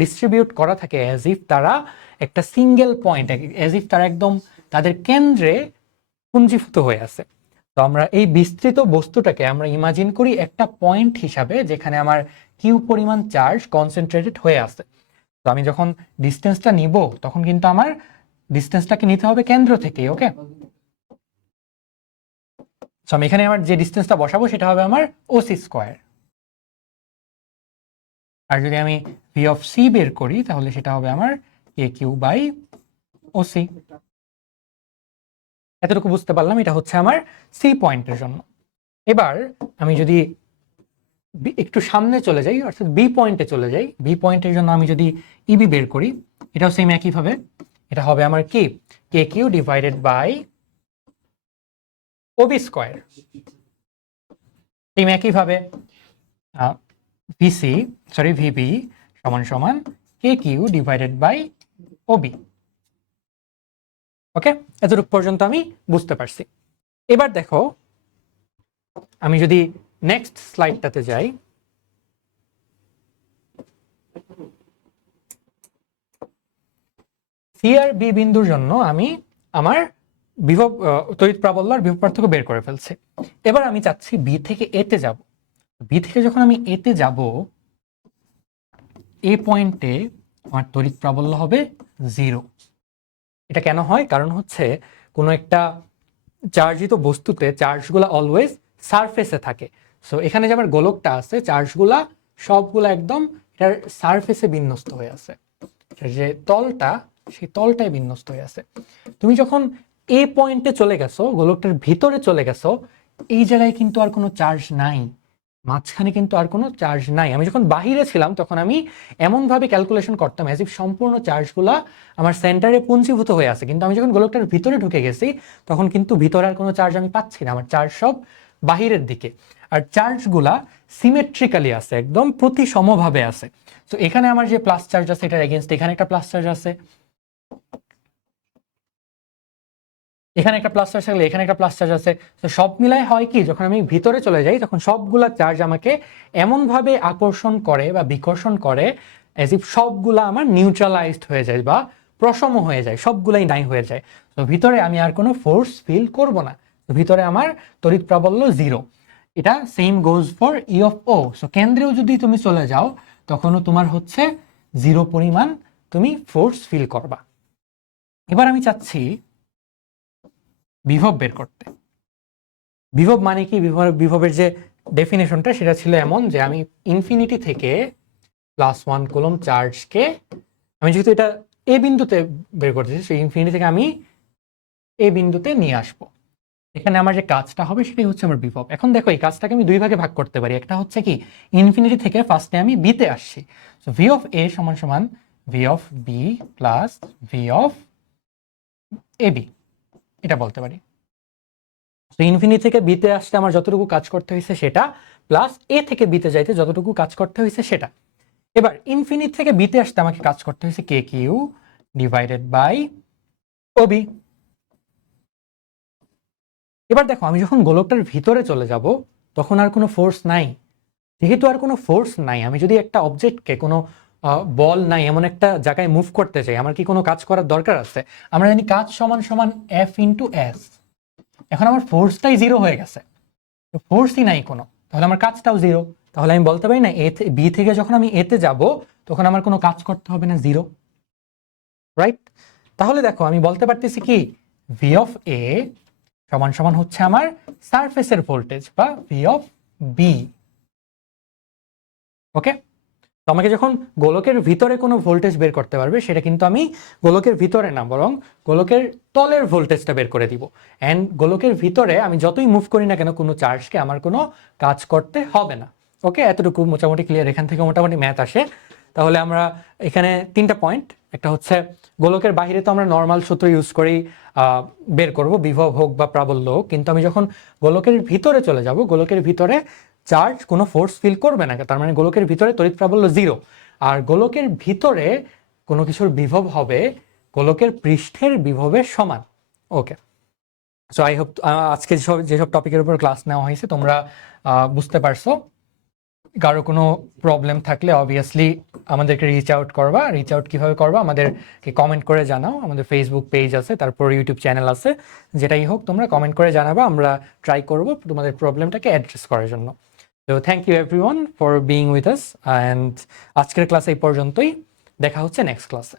ডিস্ট্রিবিউট করা থাকে অ্যাজ ইফ তারা একটা সিঙ্গেল পয়েন্ট, অ্যাজ ইফ তারা একদম তাদের কেন্দ্রে পুঞ্জীভূত হয়ে আছে। তো আমরা এই বিস্তৃত বস্তুটাকে আমরা ইমাজিন করি একটা পয়েন্ট হিসাবে, যেখানে আমার কিউ পরিমাণ চার্জ কনসেন্ট্রেটেড হয়ে আছে। তো আমি যখন ডিস্টেন্সটা নিব তখন কিন্তু আমার ডিস্টেন্সটাকে নিতে হবে কেন্দ্র থেকে। ওকে, সো আমি এখানে আমার যে ডিস্টেন্সটা বসাবো সেটা হবে আমার ওসি স্কোয়ার। আর যদি আমি ভি অফ সি বের করি তাহলে সেটা হবে আমার কে কিউ বাই ওসি। এতটুকু বুঝতে পারলাম, এটা হচ্ছে আমার সি পয়েন্টের জন্য। এবার আমি যদি একটু সামনে চলে যাই, অর্থাৎ বি পয়েন্টে চলে যাই, বি পয়েন্টের জন্য আমি যদি ইবি বের করি, এটাও সেম একইভাবে, এটা হবে আমার কি K Q divided by OB square. Same একইভাবে ভিবি সমান সমান K Q divided by OB. Okay, এতটুকু পর্যন্ত আমি বুঝতে পারছি। এবার দেখো আমি যদি নেক্সট স্লাইডটাতে যাই, সি আর বি বিন্দুর জন্য আমি আমার বিভব তড়িৎ প্রাবল্য আর বিভব পার্থক্য বের করে ফেলছি। এবার আমি চাচ্ছি বি থেকে এতে যাব। বি থেকে যখন আমি এতে যাব, এ পয়েন্টে আমার তড়িৎ প্রাবল্য হবে 0। এটা কেন হয়? কারণ হচ্ছে কোনো একটা চার্জিত বস্তুতে চার্জগুলো অলওয়েজ সারফেসে থাকে। সো এখানে যে আমার গোলকটা আছে, চার্জগুলা সবগুলো একদম এটার সারফেসে বিন্যস্ত হয়ে আছে, যে তলটা সেই তলটায় বিন্যস্ত হয়ে আছে। তুমি যখন এ পয়েন্টে চলে গেছো, গোলকটার ভিতরে চলে গেছো, এই জায়গায় কিন্তু আর কোনো চার্জ নাই, মাঝখানে কিন্তু আর কোনো চার্জ নাই। আমি যখন বাহিরে ছিলাম তখন আমি এমনভাবে ক্যালকুলেশন করতাম অ্যাজ ইফ সম্পূর্ণ চার্জগুলা আমার সেন্টারে পুঞ্জীভূত হয়ে আছে, কিন্তু আমি যখন গোলকটার ভিতরে ঢুকে গেছি তখন কিন্তু ভিতরে আর কোনো চার্জ আমি পাচ্ছি না, আমার চার্জ সব বাহিরের দিকে। আর চার্জগুলা সিমেট্রিক্যালি আছে, একদম প্রতিসমভাবে আছে। তো এখানে আমার যে প্লাস চার্জ আছে এটার এগেইনস্ট এখানে একটা প্লাস চার্জ আছে, এখানে একটা প্লাস চার্জ থাকলে এখানে একটা প্লাস চার্জ আছে। তো সব মিলাই হয় কি, যখন আমি ভিতরে চলে যাই তখন সবগুলা চার্জ আমাকে এমনভাবে আকর্ষণ করে বা বিকর্ষণ করে অ্যাজ ইফ সবগুলা আমার নিউট্রালাইজড হয়ে যায় বা প্রশম হয়ে যায়, সবগুলাই নাই হয়ে যায়। তো ভিতরে আমি আর কোনো ফোর্স ফিল করব না, তো ভিতরে আমার তড়িৎ প্রাবল্য 0। এটা same goes for E of O. So কেন্দ্রেও যদি তুমি চলে যাও তখনও তোমার হচ্ছে 0 পরিমাণ তুমি ফোর্স ফিল করবা। এবার আমি চাচ্ছি বিভব বের করতে। বিভব মানে কি? বিভবের যে ডেফিনেশনটা সেটা ছিল এমন যে আমি ইনফিনিটি থেকে +1 কুলম্ব চার্জকে আমি যেহেতু এটা এ বিন্দুতে বের করতেছি, সেই ইনফিনিটি থেকে আমি এ বিন্দুতে নিয়ে আসবো। এখানে আমার যে কাজটা হবে সেটাই হচ্ছে আমার বিভব। এখন দেখো এই কাজটাকে আমি দুই ভাগে ভাগ করতে পারি। একটা হচ্ছে কি, ইনফিনিটি থেকে ফার্স্টে আমি বিতে আসছি, সো ভি অফ এ সমান সমান V of B plus V of A B, এটা বলতে পারি। তো ইনফিনিটি থেকে বিতে আসতে আমার যতটুকু কাজ করতে হয়েছে সেটা, প্লাস এ থেকে বিতে যাইতে যতটুকু কাজ করতে হয়েছে সেটা। এবার ইনফিনিটি থেকে বিতে আসতে আমাকে কাজ করতে হয়েছে কে কিউ ডিভাইডেড বাই ওবি। এবার দেখো আমি যখন গোলকটার ভিতরে চলে যাব তখন আর কোনো ফোর্স নাই। যেহেতু আর কোনো ফোর্স নাই, আমি যদি একটা অবজেক্টকে কোনো বল নাই এমন একটা জায়গায় মুভ করতে চাই, আমার কি কোনো কাজ করার দরকার আছে? আমরা জানি কাজ সমান সমান এফ ইন্টু এস। এখন আমার ফোর্সটাই 0 হয়ে গেছে, ফোর্সই নাই কোনো, তাহলে আমার কাজটাও 0। তাহলে আমি বলতে পারি না বি থেকে যখন আমি এতে যাব তখন আমার কোনো কাজ করতে হবে না, 0, রাইট? তাহলে দেখো আমি বলতে পারতেছি কি, ভি অফ এ সমান সমান হচ্ছে আমার সারফেসের ভোল্টেজ বা ভি অফ বি। ওকে, তো আমাকে যখন গোলকের ভিতরে কোনো ভোল্টেজ বের করতে পারবে, সেটা কিন্তু আমি গোলকের ভিতরে না বরং গোলকের তলের ভোল্টেজটা বের করে দিব। অ্যান্ড গোলকের ভিতরে আমি যতই মুভ করি না কেন কোনো চার্জকে আমার কোনো কাজ করতে হবে না। ওকে, এতটুকু মোটামুটি ক্লিয়ার। এখান থেকে মোটামুটি ম্যাথ আসে। তাহলে আমরা এখানে 3টা পয়েন্ট, একটা হচ্ছে গোলকের বাইরে তো আমরা নর্মাল সূত্র ইউজ করেই বের করব, বিভব হোক বা প্রাবল্য হোক, কিন্তু আমি যখন গোলকের ভিতরে চলে যাব, গোলকের ভিতরে চার্জ কোনো ফোর্স ফিল করবে না, তার মানে গোলকের ভিতরে তড়িৎ প্রাবল্য 0। আর গোলকের ভিতরে কোনো কিছুর বিভব হবে গোলকের পৃষ্ঠের বিভবের সমান। ওকে, সো আই হোপ আজকে যেসব টপিকের উপর ক্লাস নেওয়া হয়েছে তোমরা বুঝতে পারছো। কারো কোনো প্রবলেম থাকলে অবভিয়াসলি আমাদেরকে রিচ আউট করবা। রিচ আউট কীভাবে করবা, আমাদেরকে কমেন্ট করে জানাও। আমাদের ফেসবুক পেজ আছে, তারপর ইউটিউব চ্যানেল আছে, যেটাই হোক তোমরা কমেন্ট করে জানাবা, আমরা ট্রাই করব তোমাদের প্রবলেমটাকে অ্যাড্রেস করার জন্য। তো thank you everyone for being with us, and আজকের ক্লাস এই পর্যন্তই। দেখা হচ্ছে নেক্সট ক্লাসে।